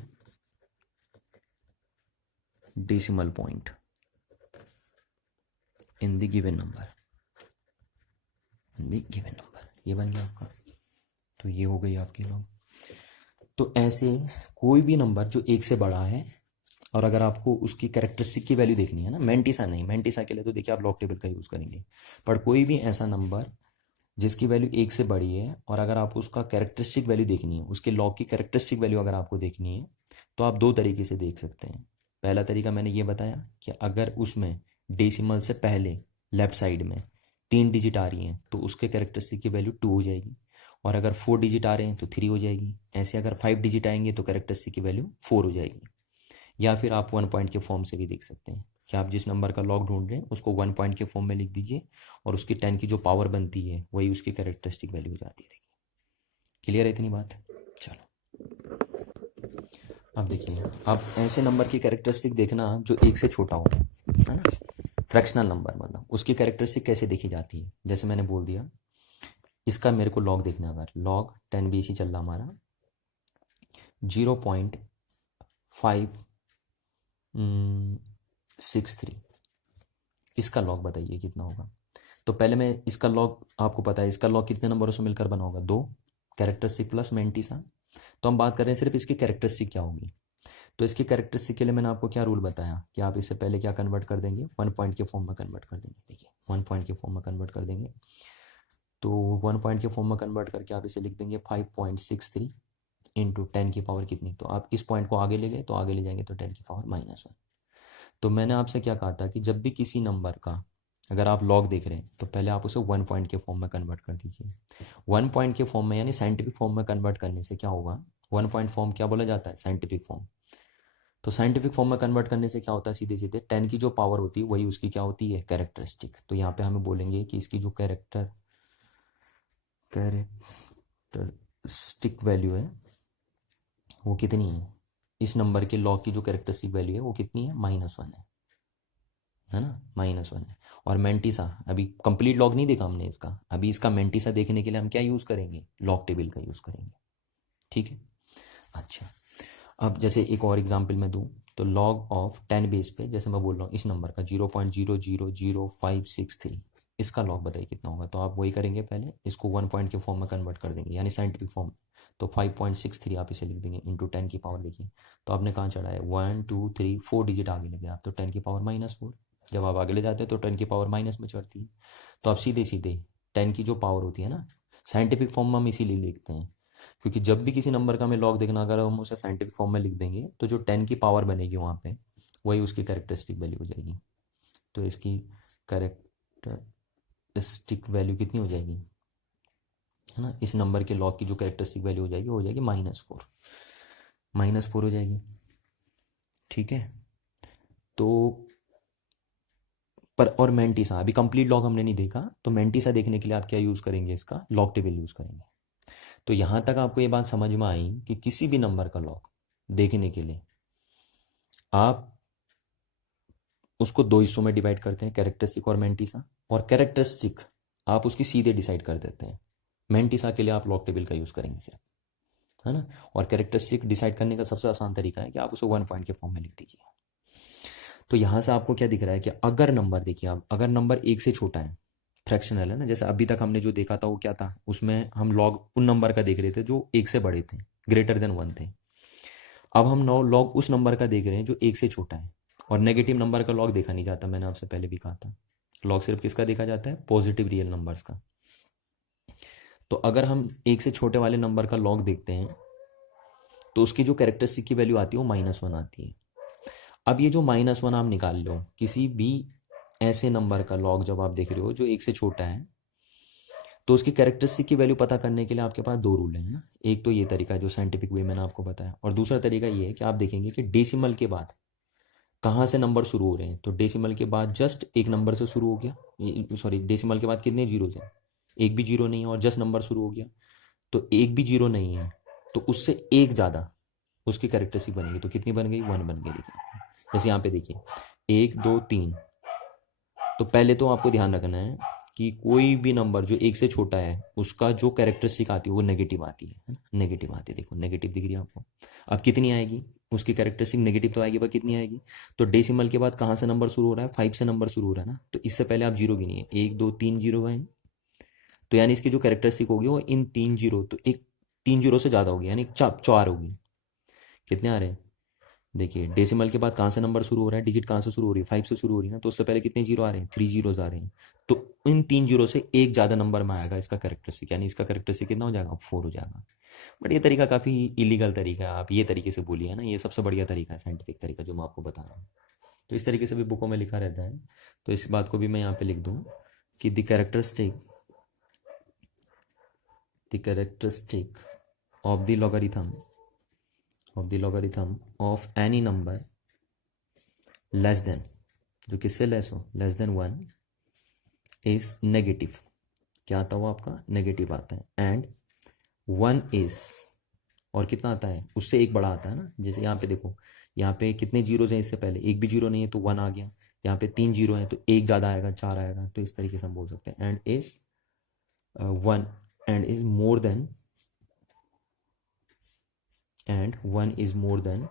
decimal point in the given number, in the given number. ये बन गया आपका। तो ये हो गई आपकी लॉग। तो ऐसे कोई भी नंबर जो एक से बड़ा है और अगर आपको उसकी कैरेक्टरिस्टिक की वैल्यू देखनी है ना, मेंटिसा नहीं, मेंटिसा के लिए तो देखिए आप लॉग टेबल का यूज़ करेंगे, पर कोई भी ऐसा नंबर जिसकी वैल्यू एक से बड़ी है और अगर आपको उसका कैरेक्टरिस्टिक वैल्यू देखनी है, उसके लॉग की कैरेक्टरिस्टिक वैल्यू अगर आपको देखनी है, तो आप दो तरीके से देख सकते हैं। पहला तरीका मैंने ये बताया कि अगर उसमें डेसिमल से पहले लेफ्ट साइड में 3 डिजिट आ रही हैं तो उसके कैरेक्टरिस्टिक की वैल्यू 2 हो जाएगी, और अगर 4 डिजिट आ रहे हैं तो 3 हो जाएगी। ऐसे अगर 5 डिजिट आएंगे तो कैरेक्टरिस्टिक की वैल्यू 4 हो जाएगी। या फिर आप 1 पॉइंट के फॉर्म से भी देख सकते हैं कि आप जिस नंबर का लॉग ढूंढ रहे हैं उसको 1 पॉइंट के फॉर्म में लिख दीजिए और उसकी 10 की जो पावर बनती है वही उसकी कैरेक्टरिस्टिक वैल्यू हो जाती है। क्लियर है इतनी बात? चलो अब देखिए, अब ऐसे नंबर की कैरेक्टरिस्टिक देखना जो एक से छोटा हो, है ना, फ्रैक्शनल नंबर, मतलब उसकी कैरेक्टरिस्टिक कैसे देखी जाती है। जैसे मैंने बोल दिया, इसका मेरे को लॉग देखना है, अगर लॉग 10 BC चल रहा हमारा 0.563, इसका लॉग बताइए कितना होगा। तो पहले मैं इसका लॉग, आपको पता है इसका लॉग कितने नंबरों से मिलकर बना होगा, 2, कैरेक्टरिस्टिक प्लस मेंटिसा। तो हम बात कर रहे हैं सिर्फ इसकी कैरेक्टरिस्टिक क्या होगी। तो इसकी कैरेक्टरिस्टिक के लिए मैंने आपको क्या रूल बताया कि आप इससे पहले क्या कन्वर्ट कर देंगे, 1 पॉइंट के फॉर्म में कन्वर्ट कर देंगे। देखिए 1 पॉइंट के फॉर्म में कन्वर्ट कर देंगे, तो 1 पॉइंट के फॉर्म में कन्वर्ट करके आप इसे लिख देंगे 5.63 इंटू 10 की पावर कितनी, तो आप इस पॉइंट को आगे ले गए तो आगे ले जाएंगे तो 10 की पावर -1। तो मैंने आपसे क्या कहा था कि जब भी किसी नंबर का अगर आप लॉग देख रहे हैं तो पहले आप उसे 1 पॉइंट के फॉर्म में कन्वर्ट कर दीजिए। 1 पॉइंट के फॉर्म में यानी साइंटिफिक फॉर्म में कन्वर्ट करने से क्या होगा, 1 पॉइंट फॉर्म क्या बोला जाता है, साइंटिफिक फॉर्म। तो साइंटिफिक फॉर्म में कन्वर्ट करने से क्या होता है, सीधे सीधे 10 की जो पावर होती है वही उसकी क्या होती है, कैरेक्टरिस्टिक। तो यहाँ पे हमें बोलेंगे कि इसकी जो कैरेक्टरिस्टिक वैल्यू है वो कितनी है, इस नंबर के लॉग की जो कैरेक्टरिस्टिक वैल्यू है वो कितनी है, -1 है ना, -1 है। और मेंटिसा, अभी कंप्लीट लॉग नहीं देखा हमने इसका, अभी इसका मेंटिसा देखने के लिए हम क्या यूज़ करेंगे, लॉग टेबल का यूज़ करेंगे। ठीक है, अच्छा। अब जैसे एक और एग्जांपल मैं दूं, तो लॉग ऑफ 10 बेस पे, जैसे मैं बोल रहा हूँ इस नंबर का 0.000563, इसका लॉग बताइए कितना होगा। तो आप वही करेंगे, पहले इसको 1 पॉइंट के फॉर्म में कन्वर्ट कर देंगे यानी साइंटिफिक फॉर्म। तो 5.63 आप इसे लिख देंगे इंटू 10 की पावर। देखिए तो आपने कहाँ चढ़ा है, 1 2 3 4 डिजिट आगे लगे आप, तो 10 की पावर -4। जब आप आगे ले जाते हैं तो 10 की पावर माइनस में चढ़ती है। तो आप सीधे सीधे 10 की जो पावर होती है ना, साइंटिफिक फॉर्म में हम इसीलिए लिखते हैं क्योंकि जब भी किसी नंबर का हमें लॉग देखना, अगर हम उसे साइंटिफिक फॉर्म में लिख देंगे तो जो 10 की पावर बनेगी वहाँ पे वही उसकी कैरेक्टरिस्टिक वैल्यू हो जाएगी। तो इसकी कैरेक्टरिस्टिक वैल्यू कितनी हो जाएगी, है ना, इस नंबर के लॉग की जो कैरेक्टरिस्टिक वैल्यू हो जाएगी वो हो जाएगी -4 हो जाएगी। ठीक है, तो पर और मेंटिसा अभी कंप्लीट लॉग हमने नहीं देखा, तो मेंटिसा देखने के लिए आप क्या यूज़ करेंगे, इसका लॉग टेबल यूज़ करेंगे। तो यहाँ तक आपको ये बात समझ में आई कि किसी भी नंबर का लॉग देखने के लिए आप उसको 2 हिस्सों में डिवाइड करते हैं, कैरेक्टरिस्टिक और मेंटिसा। और कैरेक्टरिस्टिक आप उसकी सीधे डिसाइड कर देते हैं, मेंटिसा के लिए आप लॉग टेबल का यूज़ करेंगे सिर्फ, है ना। और कैरेक्टरिस्टिक डिसाइड करने का सबसे आसान तरीका है कि आप उसे 1 पॉइंट के फॉर्म में लिख दीजिए। तो यहाँ से आपको क्या दिख रहा है कि अगर नंबर, देखिए आप, अगर नंबर एक से छोटा है, फ्रैक्शनल है ना, जैसे अभी तक हमने जो देखा था वो क्या था, उसमें हम लॉग उन नंबर का देख रहे थे जो एक से बड़े थे, ग्रेटर देन 1 थे। अब हम नौ लॉग उस नंबर का देख रहे हैं जो एक से छोटा है। और नेगेटिव नंबर का लॉग देखा नहीं जाता, मैंने आपसे पहले भी कहा था, लॉग सिर्फ किसका देखा जाता है, पॉजिटिव रियल नंबर्स का। तो अगर हम एक से छोटे वाले नंबर का लॉग देखते हैं तो उसकी जो कैरेक्टरिस्टिक की वैल्यू आती है वो -1 आती है। अब ये जो -1 आप निकाल लो, किसी भी ऐसे नंबर का लॉग जब आप देख रहे हो जो एक से छोटा है, तो उसकी कैरेक्टरिस्टिक की वैल्यू पता करने के लिए आपके पास दो रूल हैं ना। एक तो ये तरीका जो साइंटिफिक वे मैंने आपको बताया, और दूसरा तरीका ये है कि आप देखेंगे कि डेसिमल के बाद कहाँ से नंबर शुरू हो रहे हैं। तो डेसिमल के बाद जस्ट एक नंबर से शुरू हो गया, सॉरी डेसिमल के बाद कितने जीरोज हैं, एक भी जीरो नहीं है, और जस्ट नंबर शुरू हो गया, तो एक भी जीरो नहीं है, तो उससे एक ज़्यादा उसकी कैरेक्टरिस्टिक बनेगी। तो कितनी बन गई, 1 बन गई। जैसे यहाँ पे देखिए 1 2 3, तो पहले तो आपको ध्यान रखना है कि कोई भी नंबर जो एक से छोटा है उसका जो कैरेक्टरिस्टिक आती है वो नेगेटिव आती है ना, नेगेटिव आती है। देखो नेगेटिव दिख रही है आपको। अब कितनी आएगी, उसकी कैरेक्टरिस्टिक नेगेटिव तो आएगी, पर कितनी आएगी। तो डेसिमल के बाद कहाँ से नंबर शुरू हो रहा है, 5 से नंबर शुरू हो रहा है ना, तो इससे पहले आप जीरो गिनिए, 1 2 3 जीरो है, तो यानी इसकी जो कैरेक्टरिस्टिक होगी वो इन 3 जीरो, तो एक 3 जीरो से ज़्यादा होगी, यानी 4 होगी। कितने आ रहे हैं, देखिए डेसिमल के बाद कहाँ से नंबर शुरू हो रहा है, डिजिट कहाँ से शुरू हो रही है, 5 से शुरू हो रही है ना, तो उससे पहले कितने जीरो आ रहे हैं, 3 जीरोज आ रहे हैं। तो इन 3 जीरो से एक ज़्यादा नंबर में आएगा इसका कैरेक्टरिस्टिक, यानी इसका कैरेक्टरिस्टिक कितना हो जाएगा, 4 हो जाएगा। बट ये तरीका काफ़ी इलीगल तरीका है, आप ये तरीके से बोलिए ना, ये सबसे बढ़िया तरीका है साइंटिफिक तरीका जो मैं आपको बता रहा हूँ। तो इस तरीके से भी बुकों में लिखा रहता है, तो इस बात को भी मैं यहाँ पे लिख दूँ कि the characteristic of the logarithm of any number less than, जो किससे लेस हो, लेस देन 1 इज नेगेटिव। क्या आता हुआ आपका, नेगेटिव आता है। एंड 1 इज, और कितना आता है, उससे एक बड़ा आता है ना। जैसे यहाँ पे देखो, यहाँ पे कितने जीरोज हैं, इससे पहले एक भी जीरो नहीं है तो 1 आ गया। यहाँ पे 3 जीरो हैं तो एक ज़्यादा आएगा, 4 आएगा। तो इस तरीके से हम बोल सकते हैं and is 1 and is more than, and 1 is more than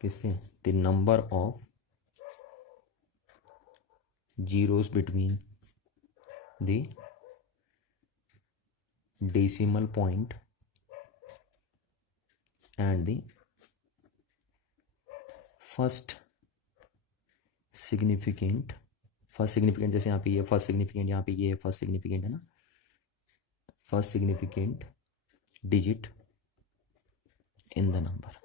किससे, the number of zeros between the decimal point and the first significant जैसे यहाँ पे ये फर्स्ट सिग्निफिकेंट, यहाँ पे ये फर्स्ट सिग्निफिकेंट है ना, first significant digit in the number.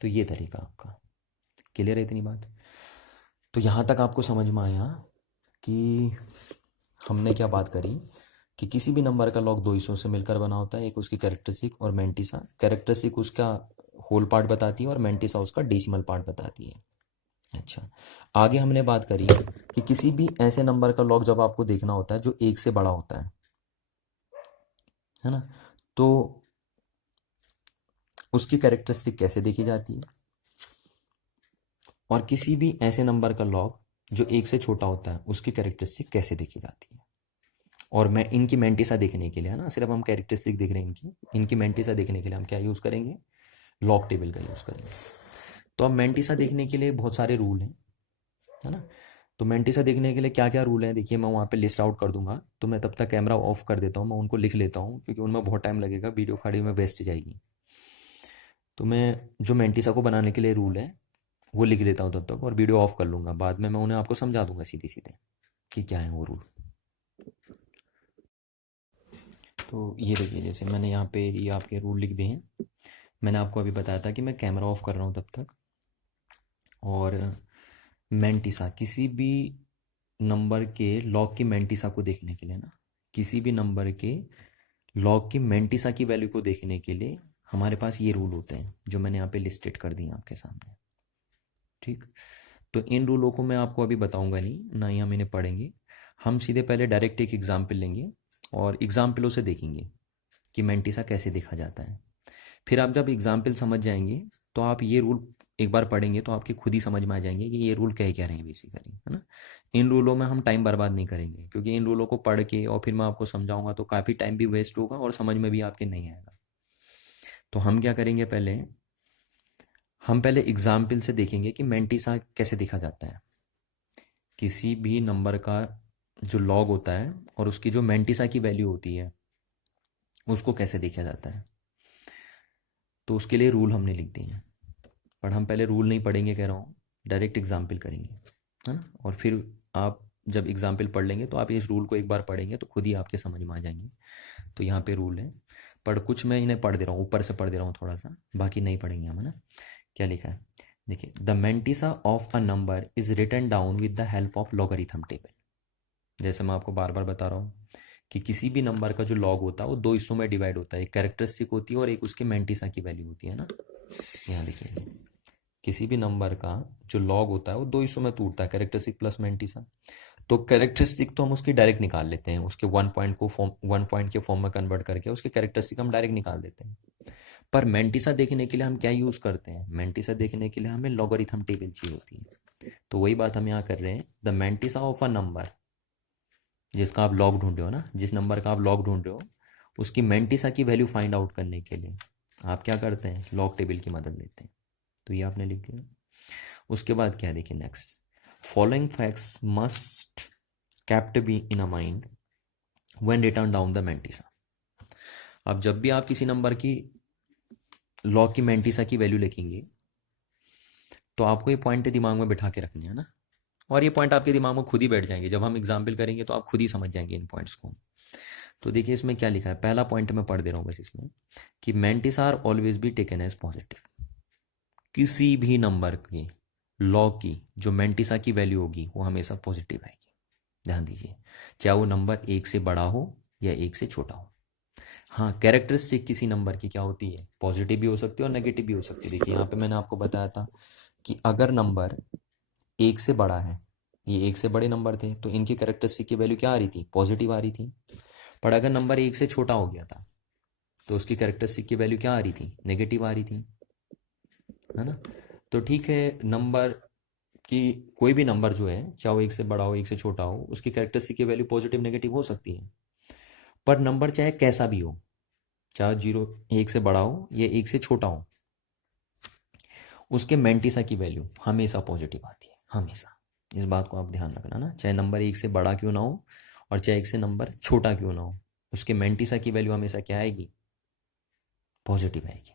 तो ये तरीका आपका क्लियर है, इतनी बात। तो यहाँ तक आपको समझ में आया कि हमने क्या बात करी कि किसी भी नंबर का लॉग दो हिस्सों से मिलकर बना होता है, एक उसकी कैरेक्टरिस्टिक और मेंटिसा। कैरेक्टरिस्टिक उसका होल पार्ट बताती है और मेंटिसा उसका डेसिमल पार्ट बताती है। अच्छा, आगे हमने बात करी कि किसी भी ऐसे नंबर का लॉग जब आपको देखना होता है जो एक से बड़ा होता है ना, तो उसकी कैरेक्टरिस्टिक कैसे देखी जाती है, और किसी भी ऐसे नंबर का लॉग जो एक से छोटा होता है उसकी कैरेक्टरिस्टिक कैसे देखी जाती है। और मैं इनकी मेंटिसा देखने के लिए, है ना, सिर्फ हम कैरेक्टरिस्टिक देख रहे हैं इनकी मेंटिसा देखने के लिए हम क्या यूज़ करेंगे, लॉग टेबल का यूज़ करेंगे। तो अब मेंटिसा देखने के लिए बहुत सारे रूल हैं, है ना। तो मेंटिसा देखने के लिए क्या क्या रूल हैं, देखिए मैं वहाँ पे लिस्ट आउट कर दूंगा। तो मैं तब तक कैमरा ऑफ कर देता हूँ, मैं उनको लिख लेता हूँ क्योंकि उनमें बहुत टाइम लगेगा, वीडियो खड़ी में वेस्ट जाएगी। तो मैं जो मेंटिसा को बनाने के लिए रूल है वो लिख देता हूँ तब तक, और वीडियो ऑफ कर लूँगा। बाद में मैं उन्हें आपको समझा दूंगा सीधे सीधे कि क्या है वो रूल। तो ये देखिए, जैसे मैंने यहाँ पे ये आपके रूल लिख दिए हैं। मैंने आपको अभी बताया था कि मैं कैमरा ऑफ कर रहा हूँ तब तक। और मेंटिसा, किसी भी नंबर के लॉग की मेंटिसा को देखने के लिए ना, किसी भी नंबर के लॉग की मेंटिसा की वैल्यू को देखने के लिए हमारे पास ये रूल होते हैं जो मैंने यहाँ पे लिस्टेड कर दिए आपके सामने। ठीक, तो इन रूलों को मैं आपको अभी बताऊंगा नहीं, ना ही हम इन्हें पढ़ेंगे। हम सीधे पहले डायरेक्ट एक एग्जाम्पल लेंगे और एग्जाम्पलों से देखेंगे कि मेंटिसा कैसे देखा जाता है। फिर आप जब एग्जाम्पल समझ जाएंगे तो आप ये रूल एक बार पढ़ेंगे तो आपके खुद ही समझ में आ जाएंगे कि ये रूल कह क्या रहे हैं बेसिकली, है ना। इन रूलों में हम टाइम बर्बाद नहीं करेंगे क्योंकि इन रूलों को पढ़ के और फिर मैं आपको समझाऊंगा तो काफ़ी टाइम भी वेस्ट होगा और समझ में भी आपके नहीं आएगा। तो हम क्या करेंगे, हम पहले एग्जाम्पल से देखेंगे कि मेंटिसा कैसे देखा जाता है। किसी भी नंबर का जो लॉग होता है और उसकी जो मेंटिसा की वैल्यू होती है उसको कैसे देखा जाता है। तो उसके लिए रूल हमने लिख दिए हैं, पर हम पहले रूल नहीं पढ़ेंगे, कह रहा हूँ डायरेक्ट एग्जाम्पल करेंगे, है ना। और फिर आप जब एग्जाम्पल पढ़ लेंगे तो आप इस रूल को एक बार पढ़ेंगे तो खुद ही आपके समझ में आ जाएंगे। तो यहाँ पे रूल है, पर कुछ मैं इन्हें पढ़ दे रहा हूँ, ऊपर से पढ़ दे रहा हूँ थोड़ा सा, बाकी नहीं पढ़ेंगे हम, है ना। क्या लिखा है देखिए, the mantissa of a number is written down with the help of logarithm table. जैसे मैं आपको बार बार बता रहा हूँ कि किसी भी नंबर का जो लॉग होता है वो दो हिस्सों में डिवाइड होता है, एक कैरेक्टरिस्टिक होती है और एक उसकी मैंटिसा की वैल्यू होती है ना। यहाँ देखिए, किसी भी नंबर का जो लॉग होता है वो दो हिस्सों में टूटता है, कैरेक्टरिस्टिक प्लस मैंटिसा। तो कैरेक्टरिस्टिक तो हम उसकी डायरेक्ट निकाल लेते हैं, उसके वन पॉइंट के फॉर्म में कन्वर्ट करके उसके कैरेक्टरिस्टिक हम डायरेक्ट निकाल देते हैं। पर मैंटिसा देखने के लिए हम क्या यूज़ करते हैं, मैंटिसा देखने के लिए हमें लॉगरिथम टेबल चाहिए होती है। तो वही बात हम यहाँ कर रहे हैं, the mantissa of a number जिसका आप लॉग ढूंढ रहे हो ना, जिस नंबर का आप लॉग ढूंढ रहे हो उसकी मैंटिसा की वैल्यू फाइंड आउट करने के लिए आप क्या करते हैं, लॉग टेबल की मदद लेते हैं। तो ये आपने लिख दिया। उसके बाद क्या है देखिए next, following facts must kept be in a mind when return down the mantissa. अब जब भी आप किसी नंबर की लॉग की मैंटिसा की वैल्यू लिखेंगे तो आपको ये पॉइंट दिमाग में बिठा के रखने हैं ना, और ये पॉइंट आपके दिमाग में खुद ही बैठ जाएंगे, जब हम एग्जाम्पल करेंगे तो आप खुद ही समझ जाएंगे इन पॉइंट्स को। तो देखिए इसमें क्या लिखा है, पहला पॉइंट मैं पढ़ दे रहा हूँ बस इसमें, कि mantissa are always be taken as positive. किसी भी नंबर के लॉग की जो मैंटिसा की वैल्यू होगी वो हमेशा पॉजिटिव आएगी। ध्यान दीजिए, चाहे वो नंबर एक से बड़ा हो या एक से छोटा हो। हाँ, कैरेक्टरिस्टिक किसी नंबर की क्या होती है, पॉजिटिव भी हो सकती है और नेगेटिव भी हो सकती है। देखिए यहाँ पे मैंने आपको बताया था कि अगर नंबर एक से बड़ा है, ये एक से बड़े नंबर थे तो इनकी कैरेक्टरिस्टिक की वैल्यू क्या आ रही थी, पॉजिटिव आ रही थी। पर अगर नंबर एक से छोटा हो गया था तो उसकी कैरेक्टरिस्टिक की वैल्यू क्या आ रही थी, नेगेटिव आ रही थी, है ना। तो ठीक है, नंबर की कोई भी नंबर जो है, चाहे वो एक से बड़ा हो एक से छोटा हो, उसकी कैरेक्टरिस्टिक की वैल्यू पॉजिटिव नेगेटिव हो सकती है। पर नंबर चाहे कैसा भी हो, चाहे जीरो एक से बड़ा हो या एक से छोटा हो, उसके मैंटिसा की वैल्यू हमेशा पॉजिटिव आती है, हमेशा। इस बात को आप ध्यान रखना ना, चाहे नंबर एक से बड़ा क्यों ना हो और चाहे एक से नंबर छोटा क्यों ना हो, उसके मैंटिसा की वैल्यू हमेशा क्या आएगी, पॉजिटिव आएगी।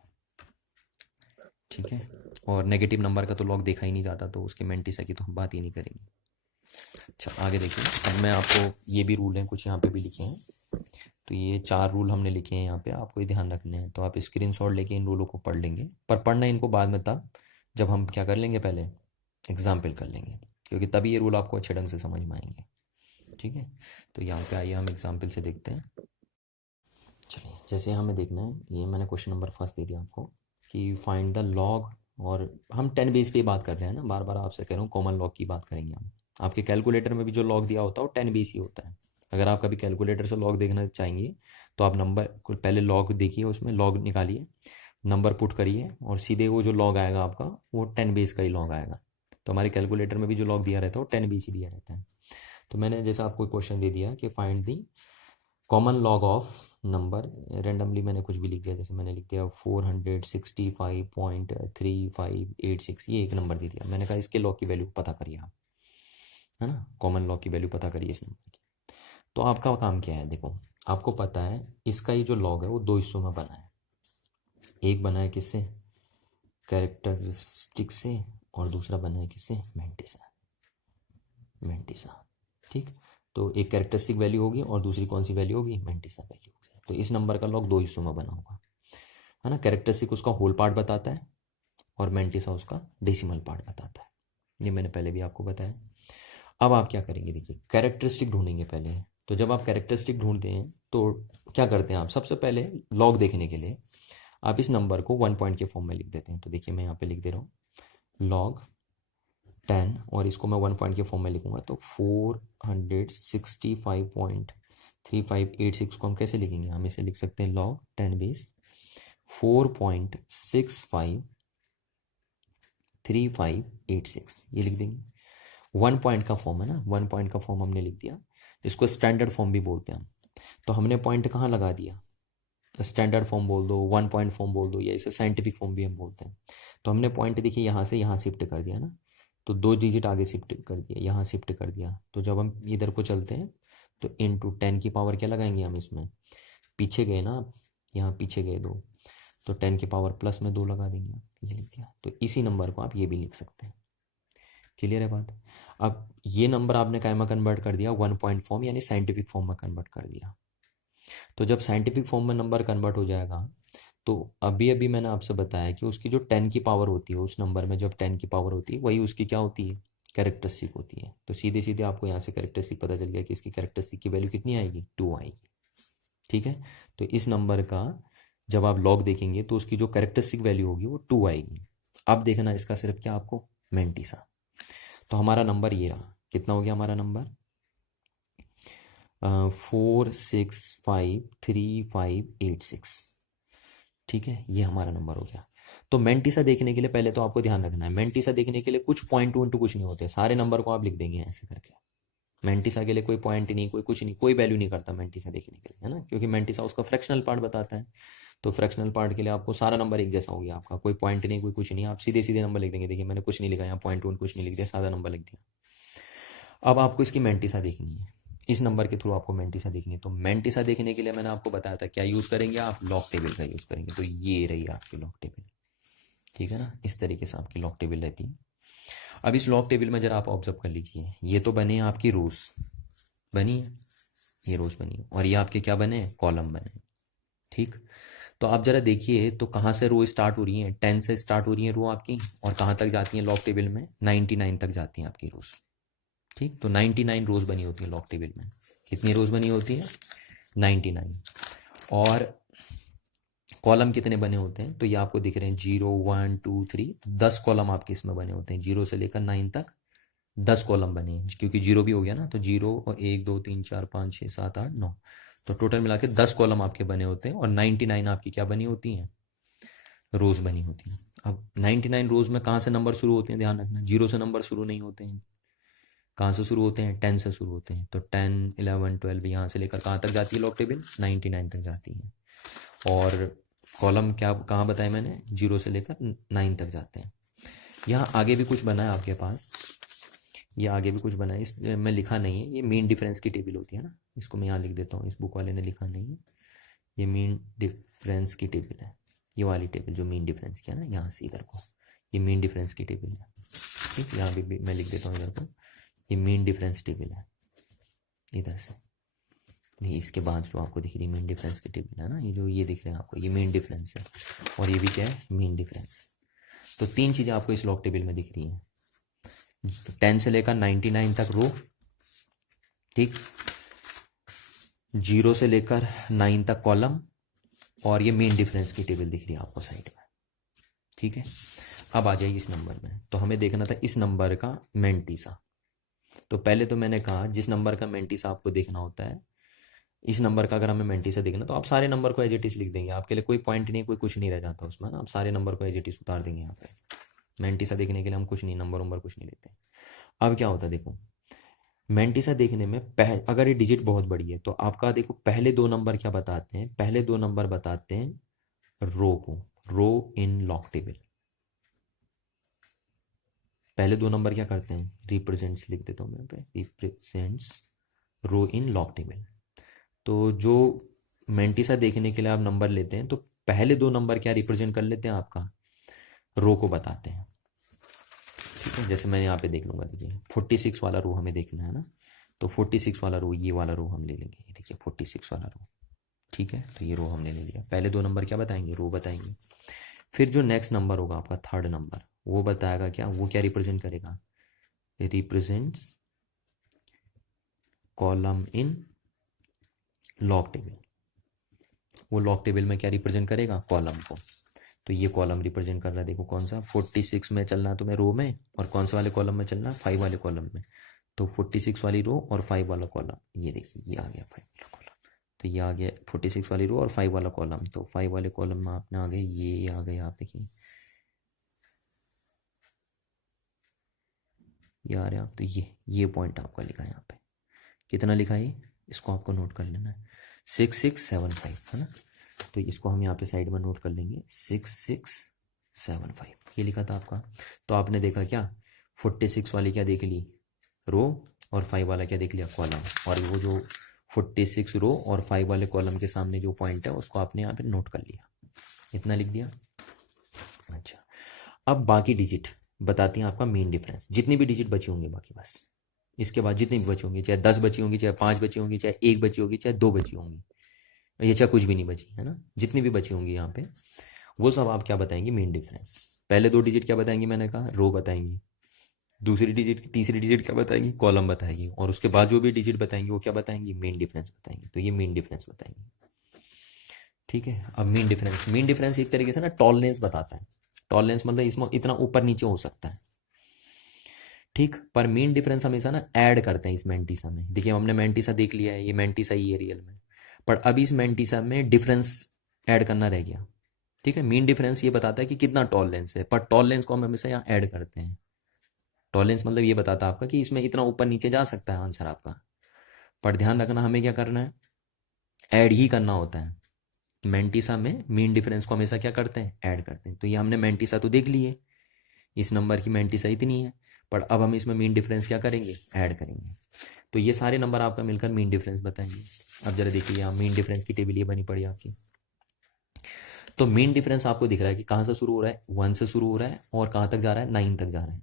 ठीक है, और नेगेटिव नंबर का तो लॉग देखा ही नहीं जाता, तो उसके मैंटिसा की तो हम बात ही नहीं करेंगे। अच्छा आगे देखिए, अब मैं आपको ये भी रूल हैं कुछ यहाँ पे भी लिखे हैं, तो ये 4 रूल हमने लिखे हैं यहाँ पे, आपको ये ध्यान रखने हैं। तो आप स्क्रीनशॉट लेके इन रूलों को पढ़ लेंगे, पर पढ़ना इनको बाद में, तब जब हम क्या कर लेंगे, पहले एग्जाम्पल कर लेंगे, क्योंकि तभी ये रूल आपको अच्छे ढंग से समझ में आएंगे। ठीक है, तो यहाँ पे आइए हम एग्जाम्पल से देखते हैं। चलिए, जैसे हमें देखना है, ये मैंने क्वेश्चन नंबर फर्स्ट दे दिया आपको कि फाइंड द लॉग, और हम 10 बेस पे बात कर रहे हैं ना, बार बार आपसे कह रहा हूँ कॉमन लॉग की बात करेंगे हम। आपके कैलकुलेटर में भी जो लॉग दिया होता है वो 10 बेस ही होता है। अगर आप कभी कैलकुलेटर से लॉग देखना चाहेंगे तो आप नंबर को पहले लॉग देखिए, उसमें लॉग निकालिए, नंबर पुट करिए और सीधे वो जो लॉग आएगा आपका वो 10 बेस का ही लॉग आएगा। तो हमारे कैलकुलेटर में भी जो लॉग दिया रहता है वो 10 बेस ही दिया रहता है। तो मैंने जैसा आपको क्वेश्चन दे दिया कि find the common log of number, randomly मैंने कुछ भी लिख दिया, जैसे मैंने लिख दिया 465.3586, ये एक नंबर दे दिया, मैंने कहा इसके लॉग की वैल्यू पता करिए आप, है ना, कॉमन लॉग की वैल्यू पता करिए इस नंबर की। तो आपका काम क्या है, देखो आपको पता है इसका ये जो लॉग है वो दो हिस्सों में बना है, एक बना है किससे, कैरेक्टरिस्टिक से, और दूसरा बना है किससे, मैंटिसा, मैंटिसा। ठीक, तो एक कैरेक्टरिस्टिक वैल्यू होगी और दूसरी कौन सी वैल्यू होगी, मैंटिसा वैल्यू होगी। तो इस नंबर का लॉग दो हिस्सों में बना होगा, है ना। कैरेक्टरिस्टिक उसका होल पार्ट बताता है और मैंटिसा उसका डेसिमल पार्ट बताता है, ये मैंने पहले भी आपको बताया। अब आप क्या करेंगे, देखिए कैरेक्टरिस्टिक ढूंढेंगे पहले। तो जब आप कैरेक्टरिस्टिक ढूंढते हैं तो क्या करते हैं आप, सबसे पहले लॉग देखने के लिए आप इस नंबर को 1 पॉइंट के फॉर्म में लिख देते हैं। तो देखिए मैं यहाँ पे लिख दे रहा हूँ लॉग 10, और इसको मैं 1 पॉइंट के फॉर्म में लिखूंगा तो 465.3586 को हम कैसे लिखेंगे, हम इसे लिख सकते हैं लॉग 10 बेस 4.653586, ये लिख देंगे। 1 पॉइंट का फॉर्म है ना, 1 पॉइंट का फॉर्म हमने लिख दिया, जिसको स्टैंडर्ड फॉर्म भी बोलते हैं हम। तो हमने पॉइंट कहाँ लगा दिया, स्टैंडर्ड फॉर्म बोल दो, 1 पॉइंट फॉर्म बोल दो, या इसे साइंटिफिक फॉर्म भी हम बोलते हैं। तो हमने पॉइंट देखिए यहाँ से यहाँ शिफ्ट कर दिया ना, तो 2 डिजिट आगे शिफ्ट कर दिया, यहाँ शिफ्ट कर दिया। तो जब हम इधर को चलते हैं तो इंटू 10 की पावर क्या लगाएंगे हम इसमें, पीछे गए ना आप, यहाँ पीछे गए 2, तो 10 की पावर प्लस में 2 लगा देंगे आप, ये लिख दिया। तो इसी नंबर को आप ये भी लिख सकते हैं। क्लियर है बात। अब ये नंबर आपने काय में कन्वर्ट कर दिया, 1 पॉइंट फॉर्म यानी साइंटिफिक फॉर्म में कन्वर्ट कर दिया। तो जब साइंटिफिक फॉर्म में नंबर कन्वर्ट हो जाएगा तो अभी अभी मैंने आपसे बताया कि उसकी जो 10 की पावर होती है उस नंबर में, जब 10 की पावर होती है वही उसकी क्या होती है, कैरेक्टरिस्टिक होती है। तो सीधे सीधे आपको यहाँ से कैरेक्टरिस्टिक पता चल गया कि इसकी कैरेक्टरिस्टिक की वैल्यू कितनी आएगी, 2 आएगी। ठीक है, तो इस नंबर का जब आप लॉग देखेंगे तो उसकी जो कैरेक्टरिस्टिक वैल्यू होगी वो 2 आएगी। अब देखना इसका सिर्फ क्या आपको, मैंटिसा। तो हमारा नंबर ये रहा, कितना हो गया हमारा नंबर, 4653586। ठीक है, ये हमारा नंबर हो गया। तो मेंटिसा देखने के लिए पहले तो आपको ध्यान रखना है, मेंटिसा देखने के लिए कुछ पॉइंट वॉइंट कुछ नहीं होते, सारे नंबर को आप लिख देंगे ऐसे करके। मेंटिसा के लिए कोई पॉइंट नहीं, कोई कुछ नहीं, कोई वैल्यू नहीं करता मेंटिसा देखने के लिए, है ना, क्योंकि मेंटिसा उसका फ्रैक्शनल पार्ट बताता है। तो फ्रैक्शनल पार्ट के लिए आपको सारा नंबर एक जैसा हो गया आपका, कोई पॉइंट नहीं, कोई कुछ नहीं, आप सीधे सीधे नंबर लिख देंगे। देखिए मैंने कुछ नहीं लिखा यहाँ, पॉइंट वॉइंट कुछ नहीं लिख दिया, सादा नंबर लिख दिया। अब आपको इसकी मेंटिसा देखनी है, इस नंबर के थ्रू आपको मेंटिसा देखनी है। तो मेंटिसा देखने के लिए मैंने आपको बताया था क्या यूज़ करेंगे आप, लॉग टेबल का यूज़ करेंगे। तो ये रही आपकी लॉग टेबल, ठीक है ना, इस तरीके से आपकी लॉग टेबल रहती है। अब इस लॉग टेबल में जरा आप ऑब्जर्व कर लीजिए, ये तो बने हैं आपकी रोज बनी है, ये रोज बनी है, और ये आपके क्या बने, कॉलम बने। ठीक, तो आप जरा देखिए तो कहाँ से रो स्टार्ट हो रही है, 10 से स्टार्ट हो रही है रो आपकी, और कहाँ तक जाती है लॉग टेबल में, 99 तक जाती हैं आपकी रोज। ठीक, तो 99 रोज बनी होती है लॉग टेबल में। कितनी रोज बनी होती है, 99। और कॉलम कितने बने होते हैं, तो ये आपको दिख रहे हैं 0 1 2 3, 10 कॉलम आपके इसमें बने होते हैं, 0 से लेकर 9 तक 10 कॉलम बने हैं, क्योंकि 0 भी हो गया ना, तो 0 और 1 2 3 4 5 6 7 8 9, तो टोटल मिला के 10 कॉलम आपके बने होते हैं। और 99 आपकी क्या बनी होती हैं, रोज बनी होती हैं। अब 99 रोज में कहाँ से नंबर शुरू होते हैं, ध्यान रखना, 0 से नंबर शुरू नहीं होते हैं, कहाँ से शुरू होते हैं, 10 से शुरू होते हैं। तो 10 11 12 यहाँ से लेकर कहाँ तक जाती है लॉग टेबल, 99 तक जाती है। और कॉलम क्या कहाँ बताया मैंने, 0 से लेकर 9 तक जाते हैं। यहाँ आगे भी कुछ बना है आपके पास, ये आगे भी कुछ बना है, इस में लिखा नहीं है, ये मीन डिफरेंस की टेबल होती है ना, इसको मैं यहाँ लिख देता हूँ, इस बुक वाले ने लिखा नहीं है, ये मीन डिफरेंस की टेबल है, ये वाली टेबल जो मीन डिफरेंस की है ना, यहाँ से इधर को, ये मीन डिफरेंस की टेबल है। ठीक, यहाँ भी मैं लिख देता हूँ इधर को, ये मीन डिफरेंस टेबल है, इधर से ये इसके बाद जो आपको दिख रही है मीन डिफरेंस की टेबल है ना, ये जो ये दिख रहे हैं आपको, ये मीन डिफरेंस है, और ये भी क्या है, मीन डिफरेंस। तो 3 चीज़ें आपको इस लॉग टेबल में दिख रही हैं, 10 से लेकर 99 तक रो, ठीक, 0 से लेकर 9 तक कॉलम, और ये मीन डिफरेंस की टेबल दिख रही है आपको साइड में। ठीक है, अब आ जाइए इस नंबर में, तो हमें देखना था इस नंबर का मेंटिसा। तो पहले तो मैंने कहा जिस नंबर का मेंटिसा आपको देखना होता है, इस नंबर का अगर हमें मेंटिसा देखना तो आप सारे नंबर को एज इट इज लिख देंगे, आपके लिए कोई पॉइंट नहीं, कोई कुछ नहीं रह जाता उसमें ना, आप सारे नंबर को एज इट इज उतार देंगे यहाँ पे। मेंटिसा देखने के लिए हम कुछ नहीं, नंबर वंबर कुछ नहीं लेते। अब क्या होता है देखो, मेंटिसा देखने में अगर ये डिजिट बहुत बड़ी है तो आपका देखो पहले 2 नंबर क्या बताते हैं, पहले 2 नंबर बताते हैं रो को, रो इन लॉग टेबल। पहले 2 नंबर क्या करते हैं, रिप्रेजेंट्स लिख देता हूँ मैं पे, represents row in log table. तो जो मेंटिसा देखने के लिए आप नंबर लेते हैं तो पहले 2 नंबर क्या रिप्रेजेंट कर लेते हैं, आपका रो को बताते हैं। ठीक है, जैसे मैं यहाँ पे देख लूँगा, देखिए 46 वाला रो हमें देखना है ना, तो 46 वाला रो, ये वाला रो हम ले लेंगे, ये देखिए 46 वाला रो। ठीक है, तो ये रो हमने ले लिया, पहले 2 नंबर क्या बताएंगे, रो बताएंगे। फिर जो नेक्स्ट नंबर होगा आपका थर्ड नंबर, वो बताएगा क्या, वो क्या रिप्रेजेंट करेगा, represents column in log table. वो लॉग टेबल में क्या रिप्रेजेंट करेगा, कॉलम को। तो ये कॉलम रिप्रेजेंट कर रहा है, देखो कौन सा, 46 में चलना है तुम्हें रो में, और कौन से वाले कॉलम में चलना है, 5 वाले कॉलम में। तो 46 वाली रो और 5 वाला कॉलम, ये देखिए ये आ गया 5 वाला कॉलम। तो ये आ गया 46 वाली रो और 5 वाला कॉलम, तो 5 वाले कॉलम में आपने आ गए, ये आ गए, आप देखिए ये आ रहे हैं आप, तो ये पॉइंट आपका लिखा है यहाँ पे, कितना लिखा है, इसको आपको नोट कर लेना है, 6675 है ना। तो इसको हम यहाँ पे साइड में नोट कर लेंगे, 6675 ये लिखा था आपका। तो आपने देखा क्या, 46 वाली क्या देख ली, रो, और 5 वाला क्या देख लिया, कॉलम। और वो जो 46 रो और 5 वाले कॉलम के सामने जो पॉइंट है उसको आपने यहाँ पे नोट कर लिया, इतना लिख दिया। अच्छा, अब बाकी डिजिट बताती हैं आपका मेन डिफरेंस, जितनी भी डिजिट बची होंगी बाकी, बस इसके बाद जितनी भी बची होंगी, चाहे 10 बची होंगी, चाहे 5 बची होंगी, चाहे 1 बची होगी, चाहे 2 बची होंगी, ये चाहे कुछ भी नहीं बची है ना, जितनी भी बची होंगी यहाँ पे, वो सब आप क्या बताएंगे, मेन डिफरेंस। पहले 2 डिजिट क्या बताएंगी, मैंने कहा रो बताएंगी, दूसरी डिजिट तीसरी डिजिट क्या बताएंगी, कॉलम बताएगी, और उसके बाद जो भी डिजिट बताएंगी वो क्या बताएंगी, मेन डिफरेंस बताएंगी। तो ये मेन डिफरेंस बताएंगी। ठीक है, अब मीन डिफरेंस एक तरीके से ना टॉलरेंस बताता है। टॉलरेंस मतलब इसमें इतना ऊपर नीचे हो सकता है, ठीक। पर मीन डिफरेंस हमेशा ना ऐड करते हैं इस मेंटिसा में। देखिए हमने मेंटिसा देख लिया है, ये मेंटिसा ही है रियल में, पर अभी इस मेंटिसा में डिफरेंस ऐड करना रह गया। ठीक है, मीन डिफरेंस ये बताता है कि कितना टॉलरेंस है, पर टॉलरेंस को हम हमेशा यहाँ ऐड करते हैं। टॉलरेंस मतलब ये बताता है आपका कि इसमें इतना ऊपर नीचे जा सकता है आंसर आपका, पर ध्यान रखना हमें क्या करना है, ऐड ही करना होता है। मेंटिसा में मीन डिफरेंस को हमेशा क्या करते हैं, ऐड करते हैं। तो ये हमने मेंटिसा तो देख ली है, इस नंबर की मेंटिसा इतनी है, पर अब हम इसमें मीन डिफरेंस क्या करेंगे, ऐड करेंगे। तो ये सारे नंबर आपका मिलकर मीन डिफरेंस बताएंगे। अब जरा देखिए यहाँ मीन डिफरेंस की टेबल ये बनी पड़ी आपकी। तो मीन डिफरेंस आपको दिख रहा है कि कहाँ से शुरू हो रहा है, 1 से शुरू हो रहा है और कहाँ तक जा रहा है, 9 तक जा रहा